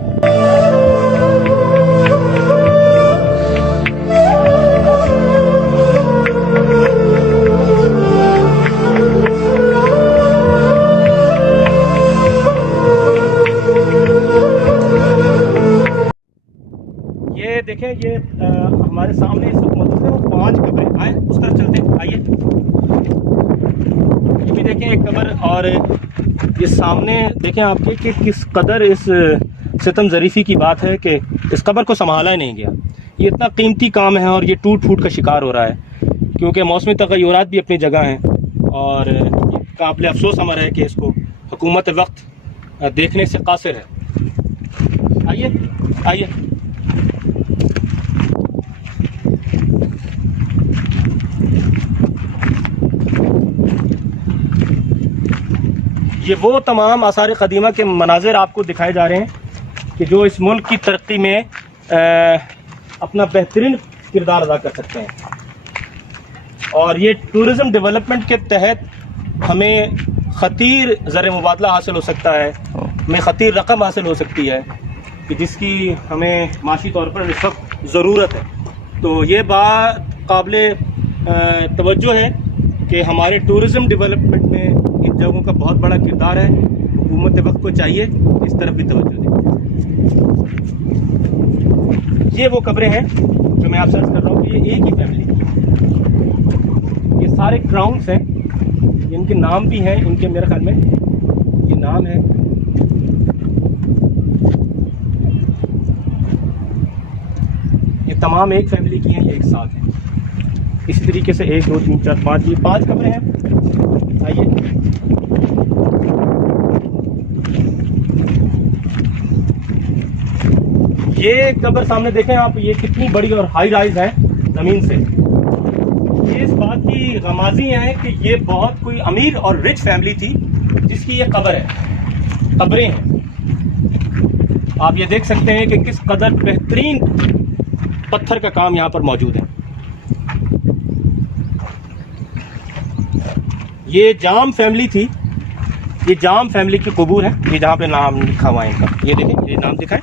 ये देखें, ये हमारे सामने इस वक्त मौजूद है वो 5 कब्रें। आए उस तरफ चलते हैं, आइए। ये भी देखें एक कब्र, और ये सामने देखें आपके कि किस कदर इस सितम ज़रीफ़ी की बात है कि इस कब्र को संभाला ही नहीं गया। ये इतना कीमती काम है और ये टूट फूट का शिकार हो रहा है, क्योंकि मौसमी तग़य्युरात भी अपनी जगह हैं, और काबिल अफसोस अमर है कि इसको हुकूमत वक्त देखने से कासिर है। आइए आइए। ये वो तमाम आसार क़दीमा के मनाज़िर आपको दिखाए जा रहे हैं कि जो इस मुल्क की तरक्की में अपना बेहतरीन किरदार अदा कर सकते हैं। और ये टूरिज़म डेवलपमेंट के तहत हमें ख़तीर ज़र मुबादला हासिल हो सकता है, हमें ख़तीर रकम हासिल हो सकती है कि जिसकी हमें माशी तौर पर इस वक्त ज़रूरत है। तो ये बात काबिल तवज्जो है कि हमारे टूरिज़म डेवलपमेंट में इन जगहों का बहुत बड़ा किरदार है। हुकूमत वक्त को चाहिए इस तरफ भी तवज्जो दें। ये वो कब्रें हैं जो मैं आपसे अर्ज़ कर रहा हूँ कि ये एक ही फैमिली की, ये सारे क्राउन्स हैं, इनके नाम भी हैं, इनके मेरे ख्याल में ये नाम है। ये तमाम एक फैमिली की हैं, ये एक साथ हैं। इसी तरीके से 1 2 3 4 5, ये 5 कब्रें हैं। आइए। ये कब्र सामने देखें आप, ये कितनी बड़ी और हाई राइज है ज़मीन से। ये इस बात की गमाज़ी है कि ये बहुत कोई अमीर और रिच फैमिली थी जिसकी ये कब्र है, कब्रें हैं। आप ये देख सकते हैं कि किस कदर बेहतरीन पत्थर का काम यहाँ पर मौजूद है। ये जाम फैमिली थी, ये जाम फैमिली की कबूर है, ये जहाँ पे नाम लिखा हुआ है इनका, ये देखें, ये नाम दिखा है।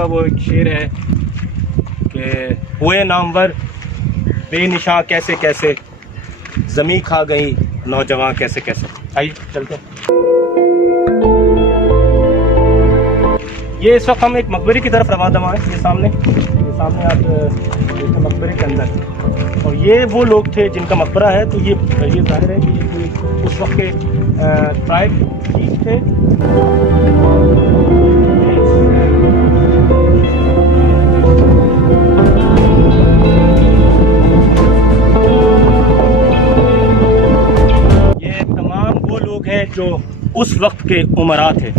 का वो एक शेर है कि हुए नामवर बेनिशां कैसे कैसे, ज़मी खा गई नौजवान कैसे कैसे। आइए चलते हैं। ये इस वक्त हम एक मकबरे की तरफ रवा दवा है। ये सामने आप देखिए मकबरे के अंदर, और ये वो लोग थे जिनका मकबरा है। तो ये जाहिर है कि ये कोई उस वक्त के ट्राइब चीफ थे। ये तमाम वो लोग हैं जो उस वक्त के उमरा थे।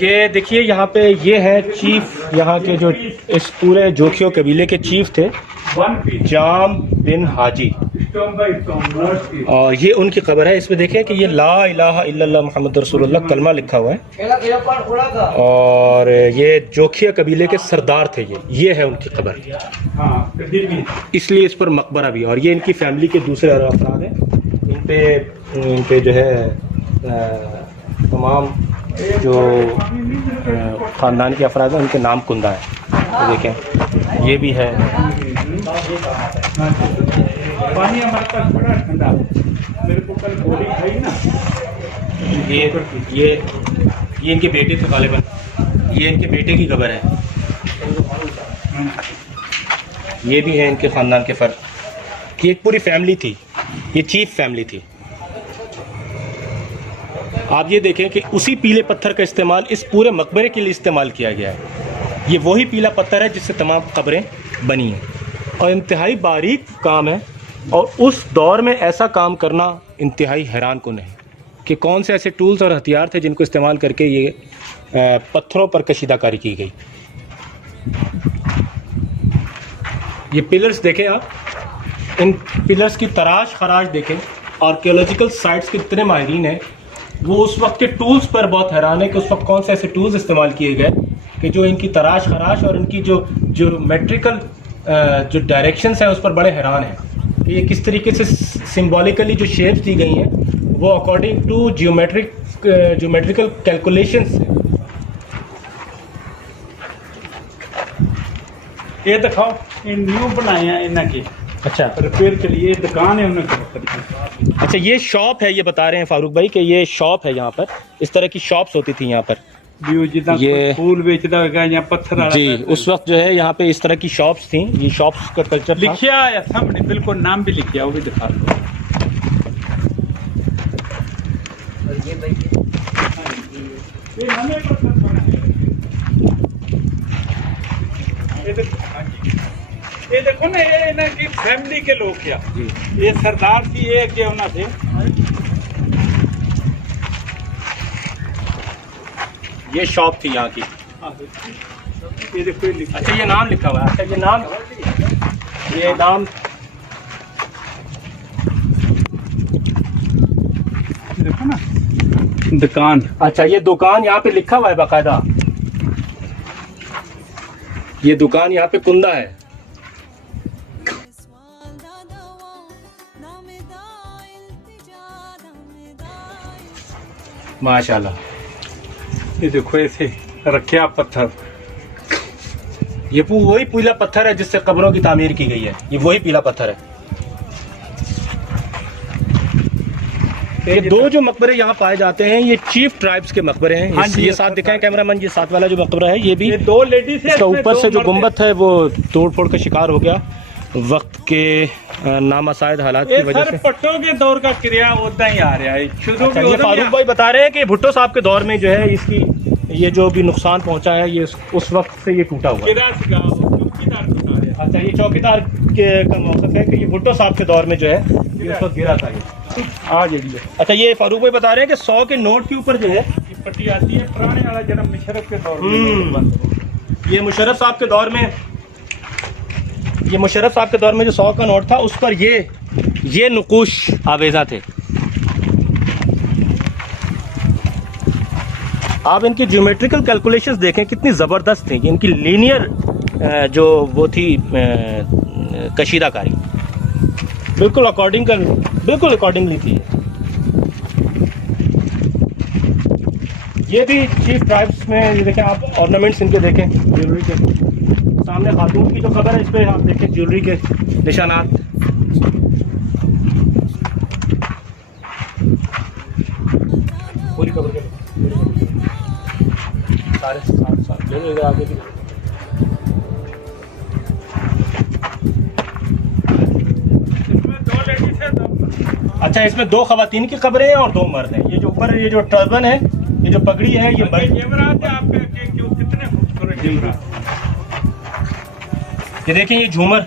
ये देखिए यहाँ पे ये है चीफ, यहाँ के जो इस पूरे जोखियों कबीले के चीफ थे, जाम बिन हाजी, और ये उनकी कब्र है। इसमें देखें कि ये ला इलाहा इल्लल्लाह मुहम्मद रसूलुल्लाह कलमा लिखा हुआ है, और ये जोखिया कबीले के सरदार थे। ये है उनकी कब्र, इसलिए इस पर मकबरा भी। और ये इनकी फैमिली के दूसरे अफराद हैं। इन पे जो है तमाम जो ख़ानदान के अफराद हैं उनके नाम कुंदा है। तो देखें ये भी है। पानी हमारे पास बड़ा ठंडा, मेरे को कल गोली खाई ना। ये इनके बेटे थे गालिबन, ये इनके बेटे की कब्र है। ये भी है इनके ख़ानदान के फ़र्द। ये एक पूरी फैमिली थी, ये चीफ फैमिली थी। आप ये देखें कि उसी पीले पत्थर का इस्तेमाल इस पूरे मकबरे के लिए इस्तेमाल किया गया है। ये वही पीला पत्थर है जिससे तमाम कब्रें बनी हैं, और इंतहाई बारीक काम है। और उस दौर में ऐसा काम करना इंतहाई हैरान कुन है कि कौन से ऐसे टूल्स और हथियार थे जिनको इस्तेमाल करके ये पत्थरों पर कशीदाकारी की गई। ये पिलर्स देखें आप, इन पिलर्स की तराश खराश देखें। आर्कियोलॉजिकल साइट्स के इतने माहिरीन हैं, वो उस वक्त के टूल्स पर बहुत हैरान है कि उस वक्त कौन से ऐसे टूल्स इस्तेमाल किए गए कि जो इनकी तराश खराश और इनकी जो ज्योमेट्रिकल जो डायरेक्शंस हैं उस पर बड़े हैरान हैं कि ये किस तरीके से सिंबॉलिकली जो शेप्स दी गई हैं वो अकॉर्डिंग टू ज्योमेट्रिकल कैलकुलेशंस हैं। ये दिखाओ, ये न्यू बनाए हैं इनके अच्छा रिपेयर के लिए, दुकान है उन्होंने। अच्छा, ये शॉप है, ये बता रहे हैं फारूक भाई कि ये शॉप है यहाँ पर, इस तरह की शॉप्स होती थी यहाँ पर। ये फूल बेचता होगा या पत्थर वाला जी, उस वक्त जो है यहाँ पे इस तरह की शॉप्स थी, ये शॉप्स का कल्चर था। लिखिया है सामने, बिल्कुल नाम भी लिखिया, वो भी दिखा दो। ये नए पत्थर बनाए हैं। ये देखो ना, ये ना कि फैमिली के लोग क्या, ये सरदार थी, ये क्या होना थे। ये शॉप थी यहाँ की। ये देखो, ये लिखा अच्छा, ये नाम लिखा हुआ है। अच्छा, ये नाम देखो ना, दुकान। अच्छा, ये दुकान यहाँ पे लिखा हुआ है बाकायदा। ये दुकान यहाँ पे कुंदा है। माशाल्लाह। ये देखो, ऐसे रखिया पत्थर। ये वही पीला पत्थर है जिससे कब्रों की तामीर की गई है। ये वही पीला पत्थर है। ये दो जो मकबरे यहाँ पाए जाते हैं ये चीफ ट्राइब्स के मकबरे हैं। हाँ जी, ये साथ दिखाएं कैमरामैन, ये साथ वाला जो मकबरा है ये भी, ये दो लेडीज है। इसका ऊपर से जो गुम्बद है वो तोड़ फोड़ का शिकार हो गया वक्त के नामासायद हालात की वजह से। पट्टों के दौर का क्रिया होता ही आ रहा है शुरू। अच्छा, ये फारूक भाई बता रहे हैं कि भुट्टो साहब के दौर में जो है इसकी ये जो भी नुकसान पहुंचा है ये उस वक्त से ये टूटा हुआ है। अच्छा, ये चौकीदार का मौक़िफ़ है कि ये भुट्टो साहब के दौर में जो है ये उस वक्त गिरा था ये। आज ये अच्छा, ये फारूक भाई बता रहे हैं कि 100 के नोट के ऊपर जो है पट्टी आती है, पुराने वाला जन्म मुशर्रफ के दौर में। ये मुशर्रफ साहब के दौर में, ये मुशर्रफ साहब के दौर में जो 100 का नोट था उस पर ये नुकूश आवेजा थे। आप इनकी ज्योमेट्रिकल कैलकुलेशंस देखें कितनी ज़बरदस्त थी। इनकी लीनियर जो वो थी कशीदाकारी बिल्कुल अकॉर्डिंगली थी। ये भी चीफ ट्राइब्स में, ये देखें आप, ऑर्नामेंट्स इनके देखें ज्वेलरी के। सामने खातून की जो खबर है इस पर आप देखें ज्वेलरी के निशानात। पूरी खबर के सारे आगे भी। अच्छा, इसमें 2 खवातीन की खबरें हैं और 2 मर्द हैं। ये जो ऊपर ये जो टर्बन है, ये जो पगड़ी है, ये जेवरात है आपके, क्यों कितने खूबसूरत जेवरात। ये देखें, ये झूमर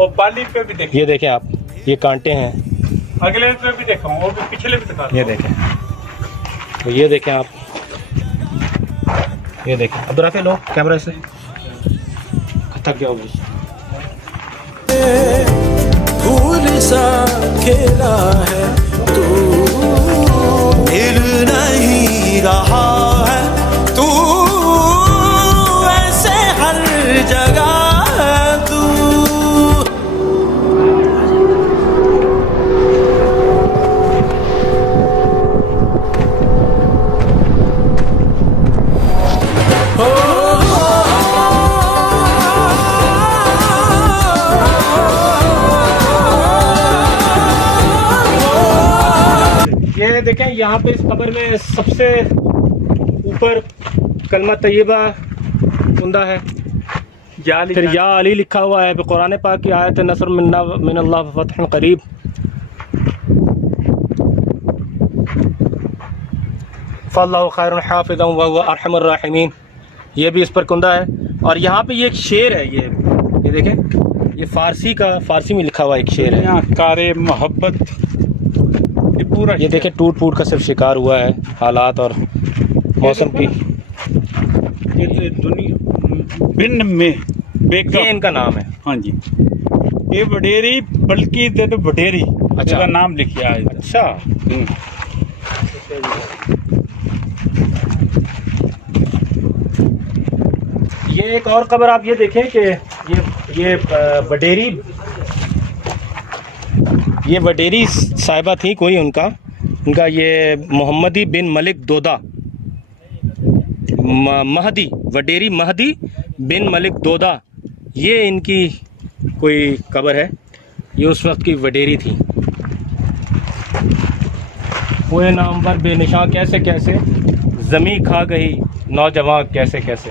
और बाली पे भी देखिए, ये देखें आप, ये कांटे हैं। अगले पे भी देखा और भी पिछले भी दिखा। ये देखें, तो ये देखें आप, ये देखें। अब रखे लो कैमरा से, थक गया होगा। फूल सा खेला है तू, दिल नहीं रहा है तू, ऐसे हर जगह है तू। ये देखें, यहाँ पे इस खबर में सबसे ऊपर कलमा तैयबा कुंदा है, फिर या अली लिखा हुआ है। फिर कुरान पाक की आयत है, नसर मिनल्लाह व फतहुन करीब। फल्लाहु खैरुन हाफिज़न व हुवा अरहमुर राहिमीन। ये भी इस पर कुंदा है। और यहाँ पे ये एक शेर है, ये देखें, ये फारसी में लिखा हुआ एक शेर है। यहाँ कारे मोहब्बत, ये पूरा ये देखें टूट फूट का सिर्फ शिकार हुआ है हालात और मौसम की। ये तो दुनिया बिन में बेका, ये इनका नाम है। हाँ जी, ये वडेरी, बल्कि तो वडेरी अच्छा। का नाम लिखा है। अच्छा, ये एक और खबर आप ये देखें कि ये वडेरी साहिबा थी कोई, उनका ये मोहम्मदी बिन मलिक दोदा, महदी, वडेरी महदी बिन मलिक दोदा, ये इनकी कोई खबर है। ये उस वक्त की वडेरी थी। वो नामवर बेनिशां कैसे कैसे, ज़मी खा गई नौजवान कैसे कैसे।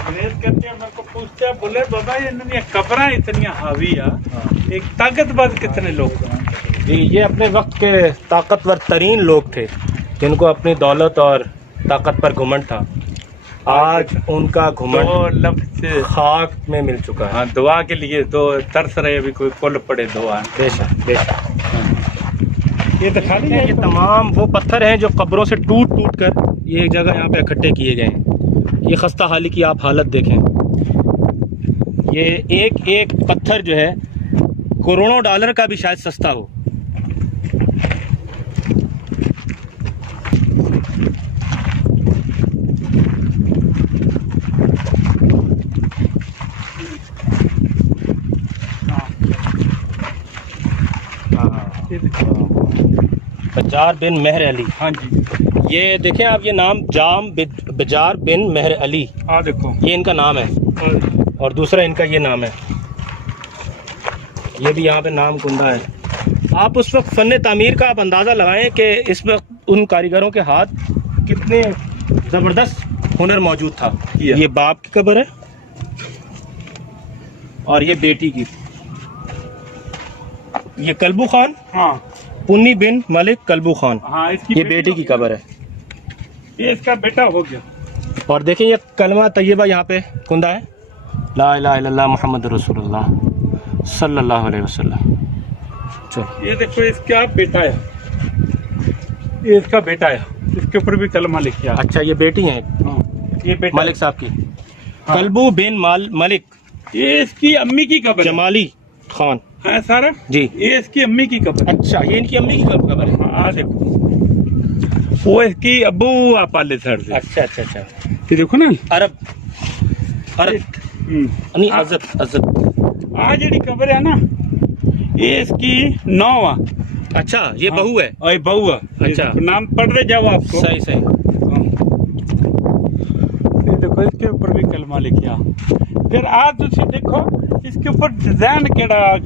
अंग्रेज कहते हैं, मेरे को पूछते हैं, बोले बाबा ये कब्रें इतनी हावी आ, एक ताकतवर कितने लोग हैं? जी, ये अपने वक्त के ताकतवर तरीन लोग थे जिनको अपनी दौलत और ताकत पर घुमंड था। आज उनका घुमंड दो लफ्ज़ खाक में मिल चुका है। हाँ, दुआ के लिए दो तरस रहे, अभी कोई कुल पड़े दुआ। बेशक बेशक। ये तो खाली है, ये तमाम वो पत्थर हैं जो कब्रों से टूट टूट कर ये एक जगह यहाँ पे इकट्ठे किए गए हैं। ये खस्ता हाली की आप हालत देखें। ये एक एक पत्थर जो है करोड़ों डॉलर का भी शायद सस्ता हो। बजार बिन मेहर अली। हाँ जी, ये देखें आप, ये नाम जाम बजार बिन मेहर अली, हाँ देखो, ये इनका नाम है। हाँ, और दूसरा इनका ये नाम है, ये भी यहाँ पे नाम कुंदा है। आप उस वक्त फ़न तामीर का आप अंदाज़ा लगाएं कि इस वक्त उन कारीगरों के हाथ कितने ज़बरदस्त हुनर मौजूद था। ये बाप की कब्र है और ये बेटी की। ये कल्बू खान, हाँ, पुन्नी बिन मलिक कल्बू खान, हाँ, इसकी ये बेटी की कब्र है। ये इसका बेटा हो गया। और देखें ये कलमा तैयबा यहाँ पे कुंदा है, ला इलाहा इल्लल्लाह मुहम्मद रसूलुल्लाह सल्लल्लाहु अलैहि वसल्लम। चलो, ये देखो इसका बेटा है, ये इसका बेटा है, इसके ऊपर भी कलमा लिखा है। अच्छा, ये बेटी है हाँ, ये बेटा मलिक साहब की, हाँ। कल्बू बिन मलिक ये इसकी अम्मी की कब्र है। जमाली खान हाँ सारा जी। ये इसकी अम्मी की कब्र है। अच्छा, ये इनकी अम्मी की कब्र है। हाँ देखो, वो इसकी अब्बू आप वाले सर से। अच्छा अच्छा अच्छा, ये देखो ना, अरब नहीं, अजब आ जी कब्र है ना, ये इसकी नौवा। अच्छा, ये बहू है। और बहू है। अच्छा, नाम पढ़ रहे जाओ आपको। सही सही। ये देखो इसके ऊपर भी कलमा लिखा। फिर आज तुम देखो इसके ऊपर डिजाइन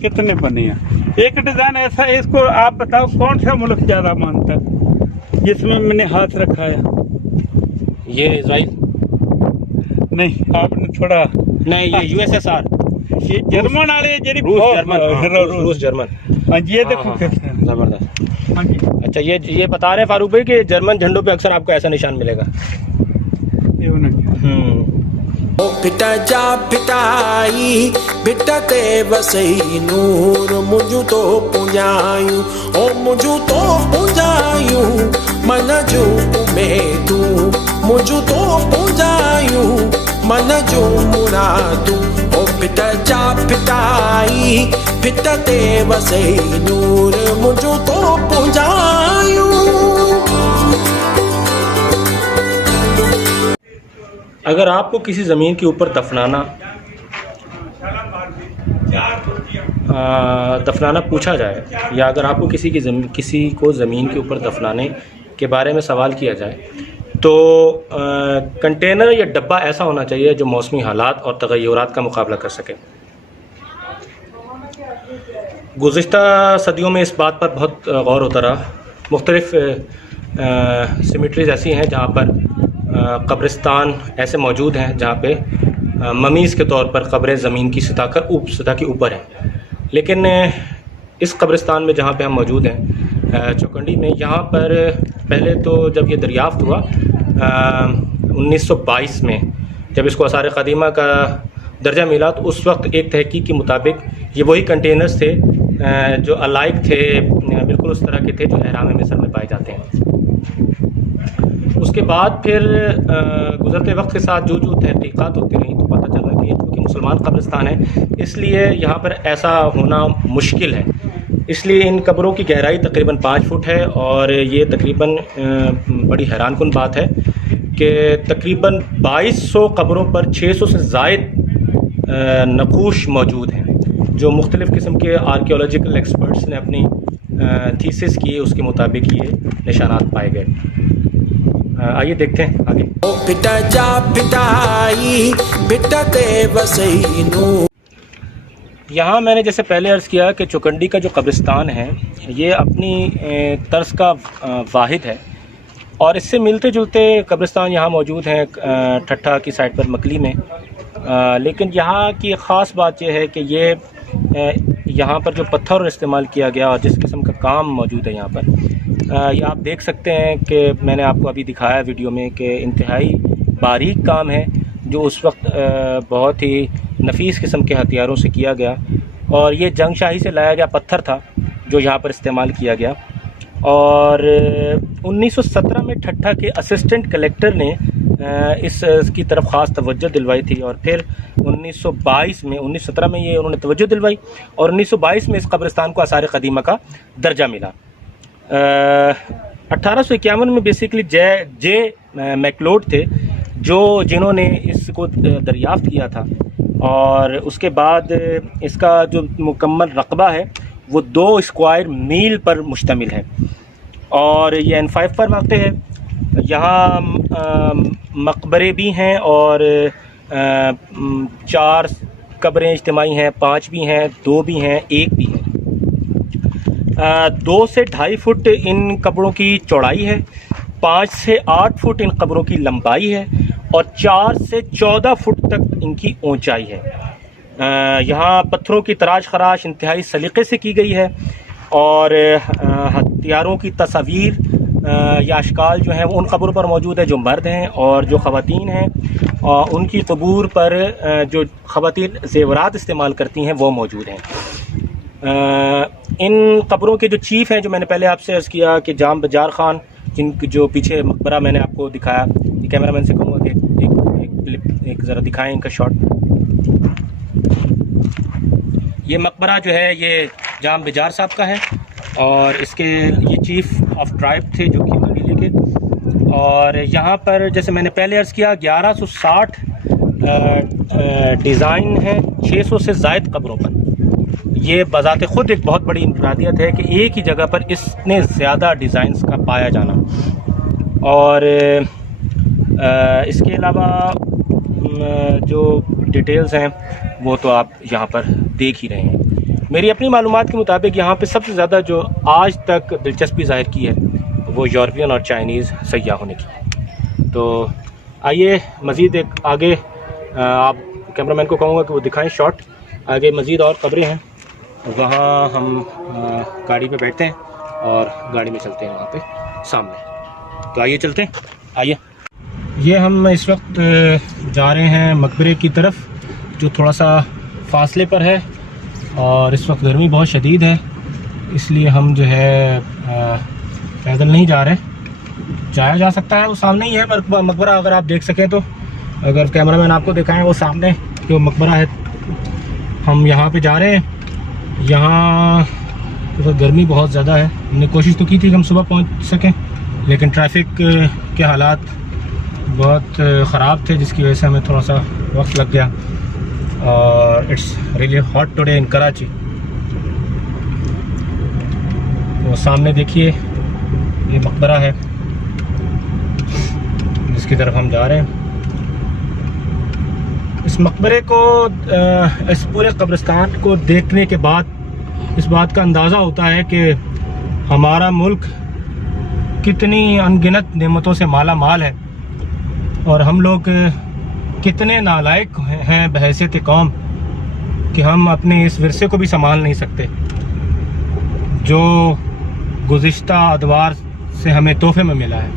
कितने बने हैं। एक डिजाइन ऐसा है, इसको आप बताओ कौन सा मुल्क ज्यादा मानता है जिसमें मैंने हाथ रखा है? ये इजराइल नहीं, आपने थोड़ा नहीं, ये यूएसएसआर, ये जर्मन वाले रूस जर्मन। हाँ जी, ये देखो कैसे है। जबरदस्त। हाँ जी, अच्छा, ये बता रहे हैं फारूक भाई कि जर्मन झंडों पे अक्सर आपको ऐसा निशान मिलेगा। ये उन्होंने ओ पिटा जा पिटाई बिटा ते वसई नूर मुझू तो पुंजायूं, ओ मुझू तो पुंजायूं, मन जो में तू मुझू तो पुंजायूं, मन जो मुरादू। ओ पिटा जा पिटाई बिटा ते वसई नूर मुझू तो पुंजायूं। अगर आपको किसी ज़मीन के ऊपर दफनाना पूछा जाए, या अगर आपको किसी को ज़मीन के ऊपर दफनाने के बारे में सवाल किया जाए, तो कंटेनर या डब्बा ऐसा होना चाहिए जो मौसमी हालात और तग़य्युरात का मुकाबला कर सके। गुज़िश्ता सदियों में इस बात पर बहुत गौर होता रहा। मुख्तलिफ़ सिमेट्रीज़ ऐसी हैं जहाँ पर कब्रिस्तान ऐसे मौजूद हैं जहाँ पे ममीज़ के तौर पर कब्रें ज़मीन की सतह के ऊपर हैं। लेकिन इस कब्रिस्तान में जहाँ पे हम मौजूद हैं चौकंडी में, यहाँ पर पहले तो जब ये दरियाफ़्त हुआ 1922 में, जब इसको आसार क़दीमा का दर्जा मिला, तो उस वक्त एक तहकीक के मुताबिक ये वही कंटेनर्स थे जो अलाइक थे, बिल्कुल उस तरह के थे जो एहराम मिस्र में पाए जाते हैं। उसके बाद फिर गुज़रते वक्त के साथ जो तहकीक़ात होती रहीं तो पता चला कि क्योंकि मुसलमान कब्रिस्तान है इसलिए यहाँ पर ऐसा होना मुश्किल है। इसलिए इन कब्रों की गहराई तकरीबन 5 फुट है और ये तकरीबन बड़ी हैरानकुन बात है कि तकरीबन 2200 कब्रों पर 600 से ज़ायद नक़ूश मौजूद हैं जो मुख्तलिफ़ किस्म के आर्कियोलॉजिकल एक्सपर्ट्स ने अपनी थीसिस की, उसके मुताबिक ये निशानात पाए गए। आइए देखते हैं आगे। पिता जा पिटाई बेटा ते वसैनू। यहाँ मैंने जैसे पहले अर्ज़ किया कि चौकंडी का जो कब्रिस्तान है ये अपनी तर्ज का वाहिद है और इससे मिलते जुलते कब्रिस्तान यहाँ मौजूद हैं ठट्ठा की साइड पर मकली में। लेकिन यहाँ की ख़ास बात यह है कि ये यहाँ पर जो पत्थर इस्तेमाल किया गया और जिस किस्म का काम मौजूद है यहाँ पर, ये आप देख सकते हैं कि मैंने आपको अभी दिखाया वीडियो में कि इंतहाई बारीक काम है जो उस वक्त बहुत ही नफीस किस्म के हथियारों से किया गया और ये जंगशाही से लाया गया पत्थर था जो यहाँ पर इस्तेमाल किया गया। और 1917 में ठट्ठा के असिस्टेंट कलेक्टर ने इसकी तरफ ख़ास तवज्जो दिलवाई थी और फिर 1917 में ये उन्होंने तवज्जो दिलवाई और 1922 में इस कब्रिस्तान को आसार क़दीमा का दर्जा मिला। 1851 में बेसिकली जे मैकलोड थे जिन्होंने इसको दरियाफ़्त किया था और उसके बाद इसका जो मुकम्मल रकबा है वो 2 स्क्वायर मील पर मुश्तमिल है और ये N5 पर वाक़ है। यहाँ मकबरे भी हैं और 4 कब्रें इज्तिमाई हैं, 5 भी हैं, 2 भी हैं, 1 भी है। 2 से 2.5 फुट इन कब्रों की चौड़ाई है, 5 से 8 फुट इन कब्रों की लंबाई है और 4 से 14 फुट तक इनकी ऊंचाई है। यहाँ पत्थरों की तराश खराश इंतहाई सलीक़े से की गई है और हथियारों की तस्वीर या अशकाल जो हैं वो उन कब्रों पर मौजूद है जो मर्द हैं और जो ख़वातीन हैं और उनकी कबूर पर जो ख़वातीन ज़ेवरात इस्तेमाल करती हैं वो मौजूद हैं। इन कब्रों के जो चीफ़ हैं जो मैंने पहले आपसे अर्ज़ किया कि जाम बजार ख़ान, जिनकी जो पीछे मकबरा मैंने आपको दिखाया, ये कैमरामैन से कहूँगा कि एक ज़रा दिखाएं इनका शॉट। ये मकबरा जो है ये जाम बजार साहब का है और इसके ये चीफ़ ऑफ ट्राइब थे जो कि कबीले के। और यहाँ पर जैसे मैंने पहले अर्ज़ किया 1160 डिज़ाइन हैं 600 से ज़ायद कब्रों पर। ये बज़ाते ख़ुद एक बहुत बड़ी इनफरादियत है कि एक ही जगह पर इतने ज़्यादा डिज़ाइंस का पाया जाना। और इसके अलावा जो डिटेल्स हैं वो तो आप यहाँ पर देख ही रहे हैं। मेरी अपनी मालूमात के मुताबिक यहाँ पे सबसे ज़्यादा जो आज तक दिलचस्पी ज़ाहिर की है वो यूरोपियन और चाइनीज़ सयाहों ने की। तो आइए मज़ीद एक आगे आप कैमरामैन को कहूँगा कि वो दिखाएं शॉट। आगे मज़ीद और कब्रें हैं, वहाँ हम गाड़ी पे बैठते हैं और गाड़ी में चलते हैं वहाँ पे सामने। तो आइए चलते हैं, आइए। ये हम इस वक्त जा रहे हैं मकबरे की तरफ जो थोड़ा सा फासले पर है और इस वक्त गर्मी बहुत शदीद है इसलिए हम जो है पैदल नहीं जा रहे। जाया जा सकता है, वो सामने ही है मकबरा, अगर आप देख सकें तो। अगर कैमरामैन आपको दिखाएं वो सामने जो मकबरा है, हम यहाँ पे जा रहे हैं। यहाँ तो गर्मी बहुत ज़्यादा है, हमने कोशिश तो की थी कि हम सुबह पहुँच सकें लेकिन ट्रैफिक के हालात बहुत ख़राब थे जिसकी वजह से हमें थोड़ा सा वक्त लग गया। और it's really hot today in Karachi. वो सामने देखिए ये मकबरा है जिसकी तरफ हम जा रहे हैं। इस मकबरे को इस पूरे कब्रिस्तान को देखने के बाद इस बात का अंदाज़ा होता है कि हमारा मुल्क कितनी अनगिनत नेमतों से माला माल है और हम लोग कितने नालायक हैं बहैसियत कौम कि हम अपने इस विरसे को भी संभाल नहीं सकते जो गुज़िश्ता अदवार से हमें तोहफे में मिला है।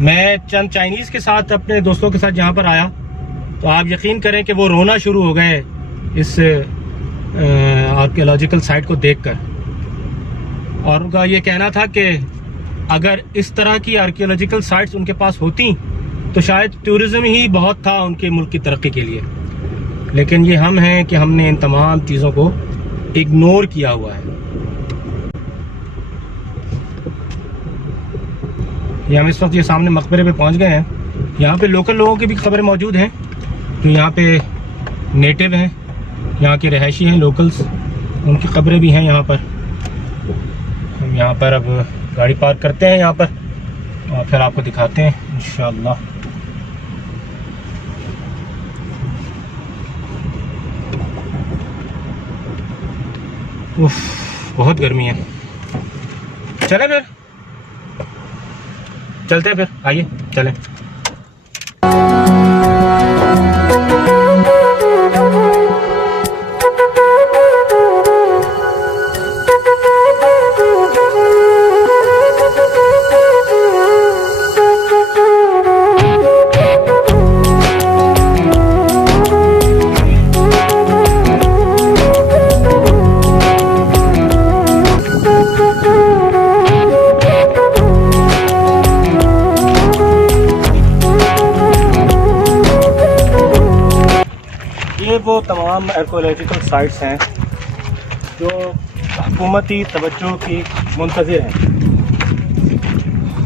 मैं चंद चाइनीज़ के साथ अपने दोस्तों के साथ यहाँ पर आया तो आप यकीन करें कि वो रोना शुरू हो गए इस आर्कियोलॉजिकल साइट को देखकर, और उनका ये कहना था कि अगर इस तरह की आर्कियोलॉजिकल साइट्स उनके पास होती तो शायद टूरिज़्म ही बहुत था उनके मुल्क की तरक्की के लिए, लेकिन ये हम हैं कि हमने इन तमाम चीज़ों को इग्नोर किया हुआ है। ये हम इस वक्त ये सामने मकबरे पे पहुंच गए हैं। यहाँ पे लोकल लोगों की भी खबरें मौजूद हैं जो यहाँ पे नेटिव हैं, यहाँ के रहायशी हैं, लोकल्स, उनकी खबरें भी हैं यहाँ पर। हम यहाँ पर अब गाड़ी पार्क करते हैं यहाँ पर और फिर आपको दिखाते हैं इंशाअल्लाह। उफ, बहुत गर्मी है। चले फिर चलते हैं, फिर आइए चलें। ये वो तमाम आर्कियोलॉजिकल साइट्स हैं जो हुकूमती तवज्जो की मुंतज़िर हैं।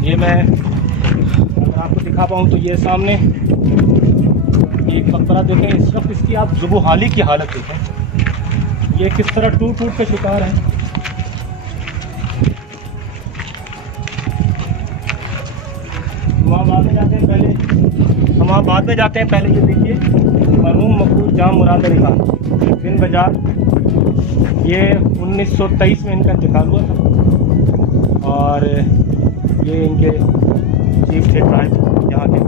ये मैं अगर आपको दिखा पाऊँ तो ये सामने एक मकबरा देखें, इस वक्त इसकी आप ज़ुबोहाली की हालत देखें, ये किस तरह टूट टूट के शिकार है। वहाँ बाद में जाते हैं पहले ये देखिए मरहूम मकबूल जाम मुराद अली खान बिन बाजार, ये 1923 में इनका इंतकाल हुआ था और ये इनके चीफ थे ट्राइब यहाँ के।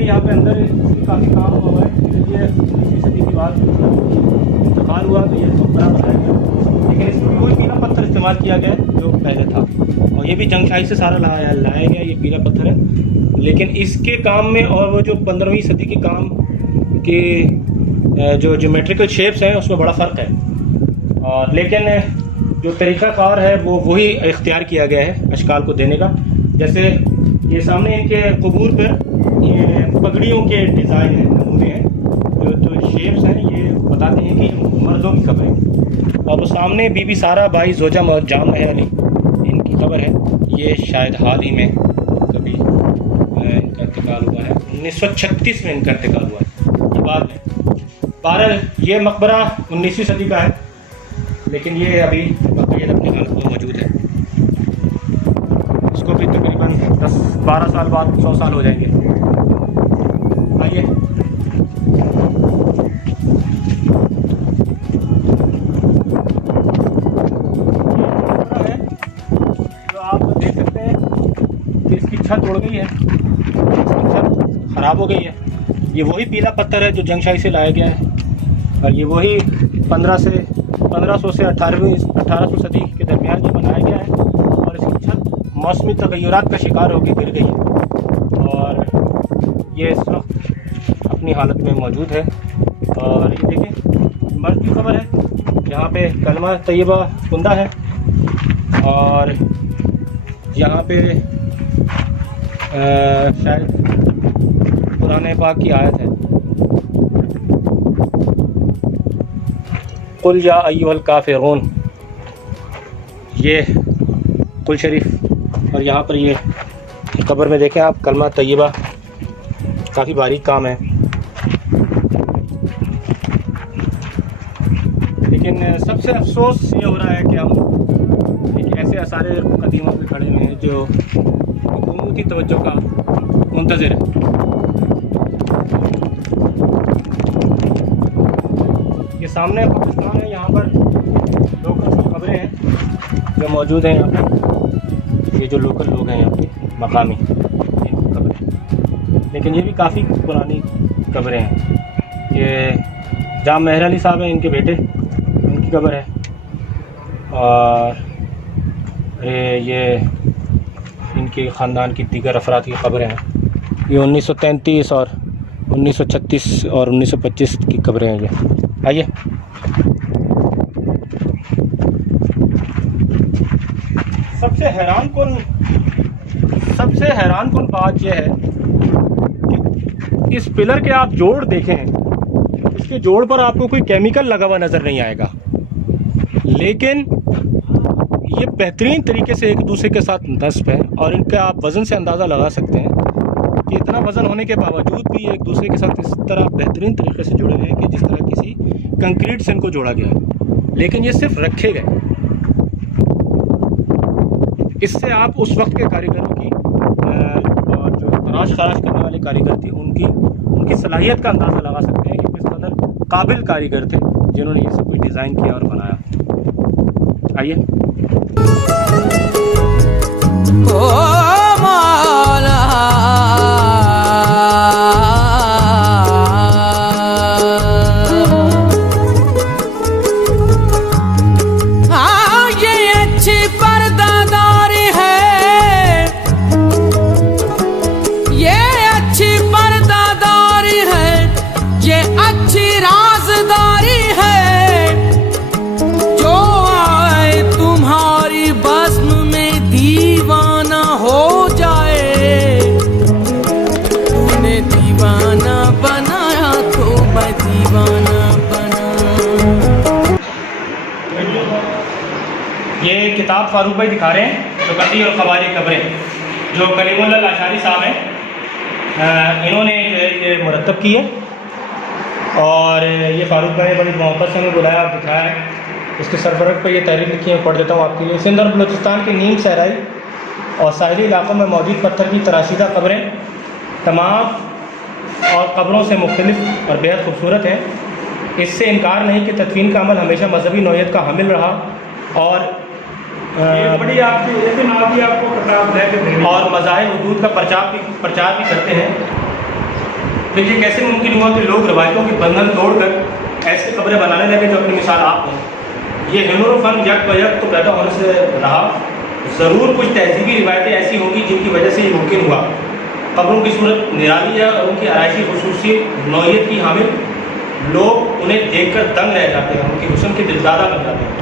यहाँ पे अंदर काफ़ी काम हुआ है, ये 19वीं सदी के बाद इंतकाल हुआ तो ये मकबरा बनाया गया, लेकिन इसमें वही पीला पत्थर इस्तेमाल किया गया जो पहले था, और ये भी जंगशाही से सारा लाया गया ये पीला पत्थर है। लेकिन इसके काम में और वो जो 15वीं सदी के काम के जो ज्योमेट्रिकल शेप्स हैं उसमें बड़ा फ़र्क है, और लेकिन जो तरीक़ाकार है वो वही इख्तियार किया गया है अशकाल को देने का। जैसे ये सामने इनके कबूर पर ये पगड़ियों के डिज़ाइन हैं, नमूने हैं, जो शेप्स हैं ये बताते हैं कि मर्दों की कब्र है। और वो सामने बीबी सारा बाई जोजा जाम अली इनकी कब्र है, ये शायद हाल ही में कभी इनका इंतकाल हुआ है, 1936 में इनका इंतकाल हुआ है, ये बाद में। बहरहाल ये मकबरा 19वीं सदी का है, लेकिन ये अभी बकायदा अपनी हालत में मौजूद है। इसको भी तकरीबन 10-12 साल बाद 100 साल हो जाएंगे। आइए जो आप देख सकते हैं कि इसकी छत उड़ गई है, छत ख़राब हो गई है। ये वही पीला पत्थर है जो जंगशाही से लाया गया है, और ये वही 1500 से 1800 सदी के दरमियान जो बनाया गया है, और इसकी छत मौसमी तगय्युरात का शिकार होकर गिर गई है और ये इस वक्त अपनी हालत में मौजूद है। और ये देखें मर्द की खबर है, यहाँ पे कलमा तैयबा कुंदा है और यहाँ पे शायद कुरान पाक की आयत है, कुल या अय्युहल काफिरून, ये कुल शरीफ। और यहाँ पर ये कब्र में देखें आप कलमा तैयबा, काफ़ी बारीक काम है। लेकिन सबसे अफसोस ये हो रहा है कि हम एक ऐसे आसारे कदीमों पे खड़े हुए हैं जो हुकूमती तवज्जो का मुंतज़िर है। ये सामने पाकिस्तान है, यहाँ पर लोकल खबरें जो मौजूद हैं यहाँ पे, ये जो लोकल लोग हैं यहाँ पे मकामी, इनकी कब्रें। लेकिन ये भी काफ़ी पुरानी कब्रें हैं। ये जाम मेहर अली साहब हैं, इनके बेटे, उनकी कब्र है। और ये इनके ख़ानदान की दीगर अफराद की कब्रें हैं। ये 1933 और 1936 और 1925 की कब्रें हैं ये। आइए सबसे हैरान कुन बात यह है कि इस पिलर के आप जोड़ देखें, इसके जोड़ पर आपको कोई केमिकल लगा हुआ नज़र नहीं आएगा, लेकिन ये बेहतरीन तरीके से एक दूसरे के साथ नस्ब है। और इनका आप वज़न से अंदाज़ा लगा सकते हैं कि इतना वज़न होने के बावजूद भी ये एक दूसरे के साथ इस तरह बेहतरीन तरीके से जुड़े हुए हैं कि जिस तरह किसी कंक्रीट से इनको जोड़ा गया है। लेकिन ये सिर्फ रखे गए। इससे आप उस वक्त के कारीगरों की और जो तराश खराश करने वाले कारीगर थे उनकी सलाहियत का अंदाज़ा लगा सकते हैं कि किस कदर काबिल कारीगर थे जिन्होंने ये सब कुछ डिज़ाइन किया और बनाया। आइए ओ मौला हाँ, ये अच्छी पर्दादारी है, ये अच्छी पर्दादारी है, ये अच्छी राज़दारी है। जो आए तुम्हारी बज़्म में दीवाना हो जाए, तूने दीवाना बनाया तो मैं दीवाना बना। ये किताब फारूक भाई दिखा रहे हैं, जो कती और क़वाली कब्रें, जो कलीमुल्लाह लाशारी साहब हैं, इन्होंने जो है ये मुरतब की है। और ये फारूक भाई ने बड़ी मोहब्बत से हमें बुलाया और दिखाया है। इसके सरबरक पर ये तहरीर लिखी है, पढ़ देता हूँ आपके लिए। सिंध और बलूचिस्तान के नीम सहराई और साहिली इलाकों में मौजूद पत्थर की तराशीदा कब्रें तमाम और कब्रों से मुख्तलिफ और बेहद खूबसूरत हैं। इससे इनकार नहीं कि तदफीन का अमल हमेशा मजहबी नौइयत का हामिल रहा और बड़ी आपकी एक दिन आपकी आपको किताब लेके और मज़ाहिब हुदूद का प्रचार भी करते हैं। फिर ये कैसे मुमकिन हुआ कि लोग रवायतों के बंधन तोड़कर ऐसे कब्रें बनाने लगे जो अपनी मिसाल आप हों। ये हुनर और फन यक बयक तो पैदा होने से रहा, ज़रूर कुछ तहजीबी रिवायतें ऐसी होंगी जिनकी वजह से ये मुमकिन हुआ। कब्रों की सूरत निराली है और उनकी आराइशी खुसूसी नौइयत की हामिल, लोग उन्हें देखकर दंग रह जाते हैं, उनकी हुस्न के दिलदादा बन जाते हैं।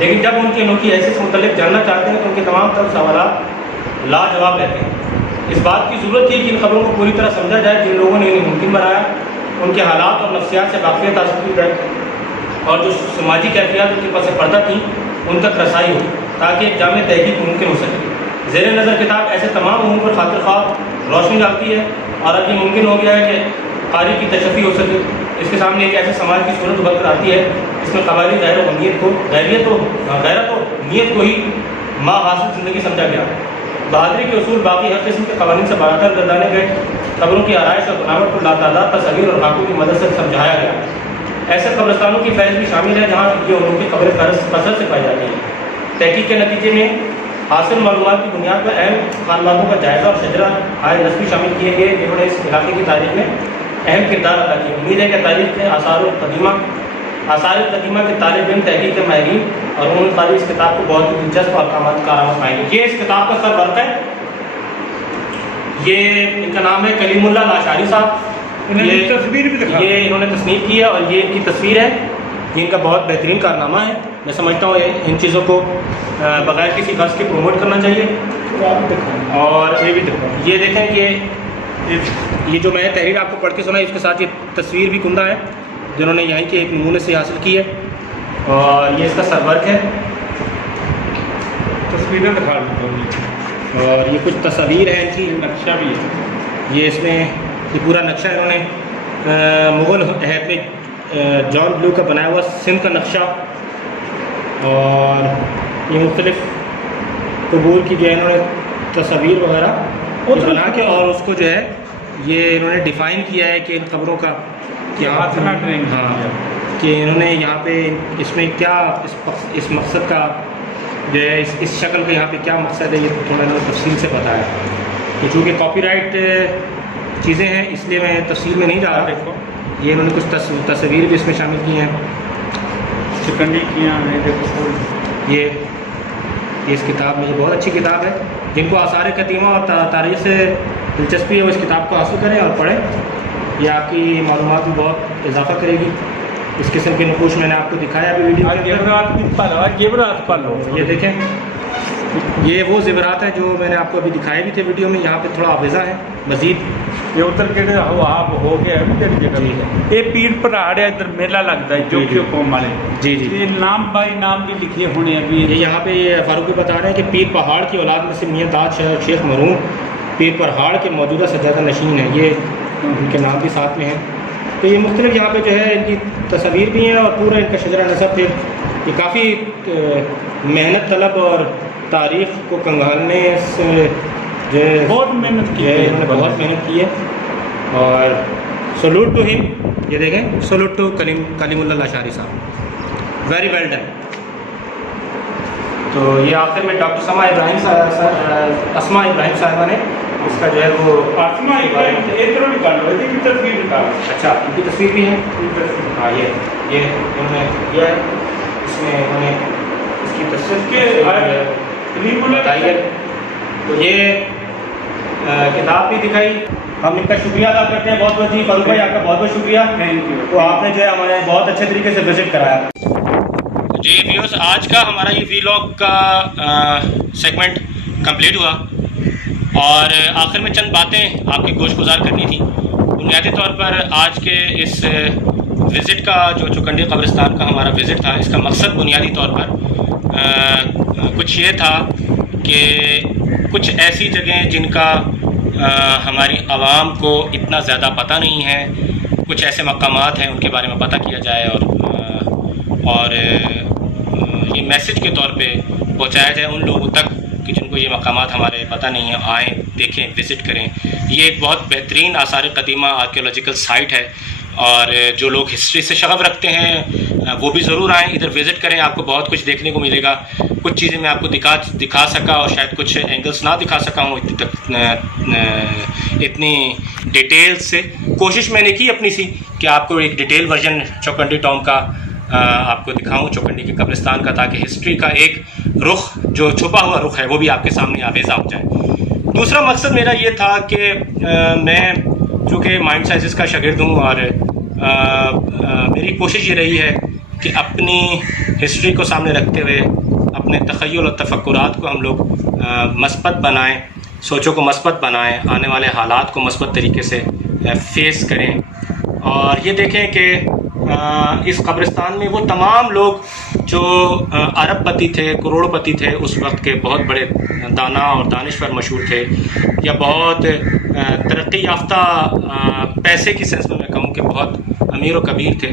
लेकिन जब उनकी अनोखी हैसियत से मुतल्लिक़ जानना चाहते हैं तो उनके तमाम तर सवालात लाजवाब रहते हैं। इस बात की ज़रूरत थी कि इन खबरों को पूरी तरह समझा जाए जिन लोगों ने इन्हें मुमकिन बनाया, उनके हालात और नफ्सियात से वाक़फ़ियत हासिल की जाए और जो समाजी कैफियत उनके पास पर्दा थी उन तक रसाई हो, ताकि एक जामे तहकीक मुमकिन हो सके। ज़ेर नज़र किताब ऐसे तमाम उमूर पर खातिर ख्वाह रोशनी डालती है और अब ये मुमकिन हो गया है कि कारी की तशफ़ी हो सके। इसके सामने एक ऐसे समाज की सूरत उभर कर आती है इसमें कबायली गैरत और नीयत को ही माँ हासिल ज़िंदगी समझा गया। बहादुरी के उसूल बाकी हर किस्म के कवानीन से बारातर गर्दाने गए। कब्रों की आराइश और बनावट को लातादाद तस्वीर और खाकों की मदद से समझाया गया। ऐसे कब्रस्तानों की फैज़ भी शामिल है जहाँ ये उनकी कब्रें कसरत से पाई जाती हैं। तहकीक के नतीजे में हासिल मालूमात की बुनियाद पर अहम खानदानों का जायज़ा और शजरा आय नस्बी शामिल किए गए जिन्होंने इस इलाके की तारीख में अहम किरदार अदा किया। उम्मीद है कि तारीख के आसार कदीमा के तालिब इल्म तहकीक के माहिरीन और उन्होंने तारीख इस किताब को बहुत ही दिलचस्प और कारामद पाएंगे। ये इस किताब का सर वर्क है, ये इनका नाम है कलीमुल्लाह लाशारी साहब। ये तस्वीर भी दिखा, ये इन्होंने तस्नीफ की है और ये इनकी तस्वीर है। ये इनका बहुत बेहतरीन कारनामा है। मैं समझता हूँ इन चीज़ों को बगैर किसी गर्ज के प्रमोट करना चाहिए। और ये भी ये देखें कि ये जो मैं तहरीर आपको पढ़ के सुनाई उसके साथ ये तस्वीर भी कुंदा है जिन्होंने यहीं के एक नमूने से हासिल की है और ये इसका सरवर्क है। तस्वीरें दिखा देता हूँ और ये कुछ तस्वीर है इनकी, नक्शा भी है। ये इसमें ये पूरा नक्शा इन्होंने मुग़ल हैत में जॉन ब्लू का बनाया हुआ सिंध का नक्शा और ये मुख्तलिफ़ कबूल की जो है इन्होंने तस्वीर वगैरह बना के और उसको जो है ये इन्होंने डिफ़ाइन किया है कि इन खबरों का क्या हाँ कि इन्होंने यहाँ पे इसमें क्या इस मकसद का जो है इस शक्ल का यहाँ पे क्या मकसद है ये थोड़ा इन्होंने तफसील से बताया। तो चूँकि कॉपीराइट चीज़ें हैं इसलिए मैं तफसील में नहीं जा रहा। देखो ये इन्होंने कुछ तस्वीर भी इसमें शामिल की हैं। चिकनी किया है, देखो ये इस किताब में, ये बहुत अच्छी किताब है। जिनको आसार कदीमा और तारीख़ से दिलचस्पी है वो इस किताब को हासिल करें और पढ़ें। ये आपकी मालूमात में बहुत इजाफा करेगी। इस किस्म के नकूश मैंने आपको दिखाया अभी वीडियो में। जेवरात पालो, ये देखें, ये वो ज़ेवरात हैं जो मैंने आपको अभी दिखाए भी थे वीडियो में। यहाँ पे थोड़ा हाफिज़ा है मज़ीद। ये उतर के आप हो गया ये पीर पहाड़ है, इधर मेला लगता है जोखियो कौम वाले। जी जी, ये नाम बाई नाम भी लिखे होने अभी। ये यहाँ पे ये फारूक भी बता रहे हैं कि पीर पहाड़ की औलाद में से मियाँ ताज शाह और शेख मरूम पीर पहाड़ के मौजूदा सज्जादा नशीन है। ये उनके नाम भी साथ में हैं। तो ये मुख्तलिफ यहाँ पे जो है इनकी तस्वीर भी हैं और पूरा इनका शजरा नसब फिर ये काफ़ी मेहनत तलब और तारीख़ को कंगालने से जो है बहुत मेहनत की है, इन्होंने बहुत मेहनत की है। और सलूट टू हिम, ये देखें, सलूट टू कलीमुल्लाह लाशारी साहब, वेरी वेल डन। तो ये आखिर में डॉक्टर अस्मा इब्राहिम साहिबा ने इसका जो है वो आसमा इधर निकालो, इसकी तस्वीर निकालो। अच्छा, उनकी तस्वीर भी है। हाँ, ये इन्होंने किया है, इसमें उन्होंने इसकी तस्वीर बताई है। तो ये किताब भी दिखाई। हम इनका शुक्रिया अदा करते हैं बहुत बहुत जी। फारूक भाई आपका बहुत बहुत शुक्रिया। Thank you. तो आपने जो है हमारे बहुत अच्छे तरीके से विजिट कराया। जी व्यूअर्स, आज का हमारा ये वीलॉग का सेगमेंट कंप्लीट हुआ और आखिर में चंद बातें आपकी गोशगुजार करनी थी। बुनियादी तौर पर आज के इस विज़िट का जो चौकंडी कब्रिस्तान का हमारा विज़िट था, इसका मकसद बुनियादी तौर पर कुछ ये था कि कुछ ऐसी जगहें जिनका हमारी आवाम को इतना ज़्यादा पता नहीं है, कुछ ऐसे मकामात हैं उनके बारे में पता किया जाए और ये मैसेज के तौर पे पहुंचाया जाए उन लोगों तक कि जिनको ये मकामात हमारे पता नहीं है, आएँ, देखें, विज़िट करें। ये एक बहुत बेहतरीन आसार कदीमा आर्कियोलॉजिकल साइट है और जो लोग हिस्ट्री से शगफ रखते हैं वो भी ज़रूर आएँ, इधर विज़िट करें। आपको बहुत कुछ देखने को मिलेगा। कुछ चीज़ें मैं आपको दिखा सका और शायद कुछ एंगल्स ना दिखा सका हूँ इतनी डिटेल से। कोशिश मैंने की अपनी सी कि आपको एक डिटेल वर्जन चौकंडी टॉम का आपको दिखाऊं, चौकंडी के कब्रिस्तान का, ताकि हिस्ट्री का एक रुख जो छुपा हुआ रुख है वो भी आपके सामने आवेज़ा हो जाए। दूसरा मकसद मेरा ये था कि मैं चूँकि माइंड साइंसेस का शागिर्द हूँ और मेरी कोशिश ये रही है कि अपनी हिस्ट्री को सामने रखते हुए अपने तख़य्युल और तफ़क्कुरात को हम लोग मस्बत बनाएं, सोचों को मस्बत बनाएं, आने वाले हालात को मस्बत तरीके से फेस करें। और ये देखें कि इस कब्रिस्तान में वो तमाम लोग जो अरबपति थे, करोड़पति थे, उस वक्त के बहुत बड़े दाना और दानिश्वर मशहूर थे, या बहुत तरक्की याफ्ता पैसे की सेंस में मैं कहूँ कि बहुत अमीर व कबीर थे,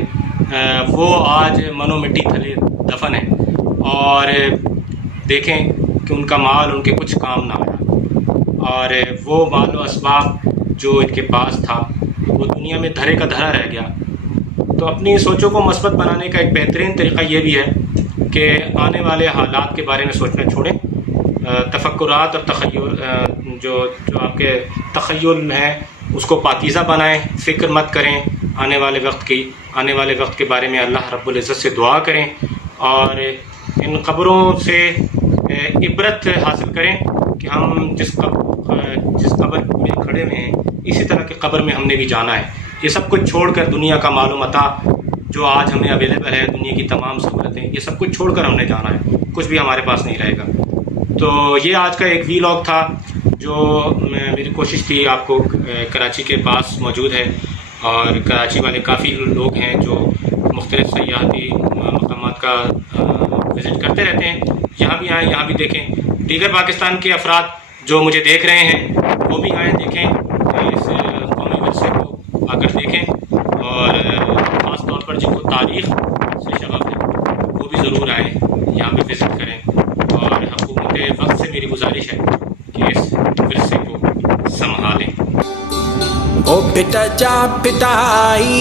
वो आज मनो मिट्टी थले दफन है। और देखें कि उनका माल उनके कुछ काम ना आया और वो माल व असबाब जो इनके पास था वो दुनिया में धरे का धरा रह गया। तो अपनी सोचों को मस्बत बनाने का एक बेहतरीन तरीक़ा ये भी है कि आने वाले हालात के बारे में सोचना छोड़ें, तफ़क्कुरात और तख़य्युल जो आपके तख़य्युल हैं उसको पाकीज़ा बनाएं, फ़िक्र मत करें आने वाले वक्त के बारे में। अल्लाह रब्बुल इज़्ज़त से दुआ करें और इन क़ब्रों से इबरत हासिल करें कि हम जिस कब्र में खड़े हुए हैं इसी तरह की कब्र में हमने भी जाना है। ये सब कुछ छोड़कर दुनिया का मालूमता जो आज हमें अवेलेबल है, दुनिया की तमाम सहूलतें, ये सब कुछ छोड़कर हमने जाना है, कुछ भी हमारे पास नहीं रहेगा। तो ये आज का एक वीलॉग था जो मेरी कोशिश थी। आपको कराची के पास मौजूद है और कराची वाले काफ़ी लोग हैं जो मुख्तलिफ़ सयाहती मकामात का विज़िट करते रहते हैं। यहाँ भी आएँ, यहाँ भी देखें। दीगर पाकिस्तान के अफराद जो मुझे देख रहे हैं वो भी आएँ, देखें, इस कौमी विरसे को आकर देखें और ख़ास तौर पर जिनको तारीख़ से शगफ है वो भी ज़रूर आएँ, यहाँ पे विज़िट करें। और हुकूमत वक्त से मेरी गुजारिश है कि इस विरसे को संभालें। बेटा जा पिटाई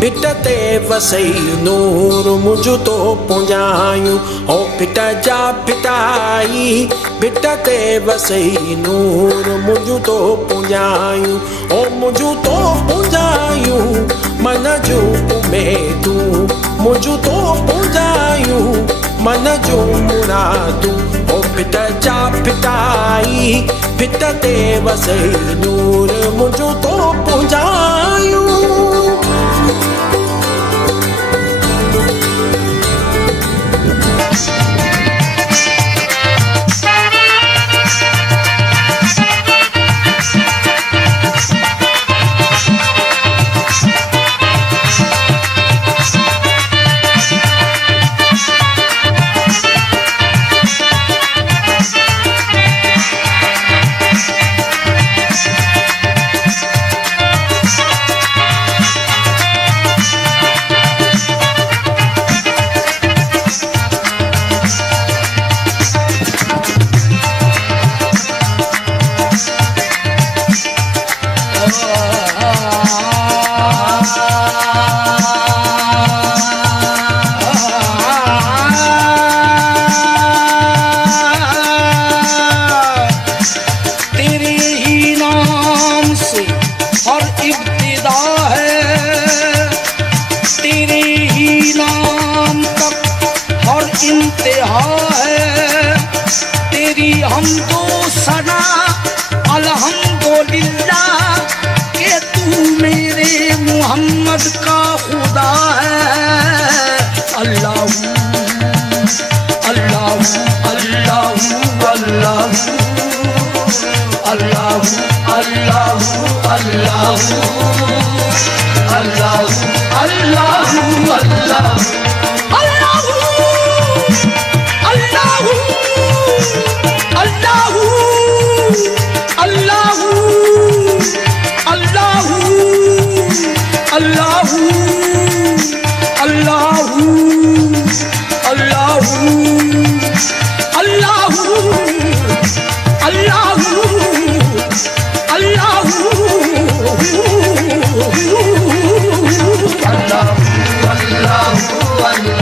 बिट ते वसई नूर मुझ तो पुंजायूं ओ बेटा जा पिटाई बिट ते वसई नूर मुझ तो पुंजायूं ओ मुझ तो पुंजायूं मन जो उमेदूं मुझ तो पुंजायूं मन जो मुरादूं ओ बिट जा पिटाई बिट ते वसई नूर मुझ तो पुंजायूं इंतहा है तेरी हमदो सना अल्हम्दुलिल्लाह के तू मेरे मोहम्मद का खुदा है। अल्लाह अल्लाह अल्लाह अल्लाह अल्लाह अल्लाह अल्लाह अल्लाह अल्लाह अल्लाह Allah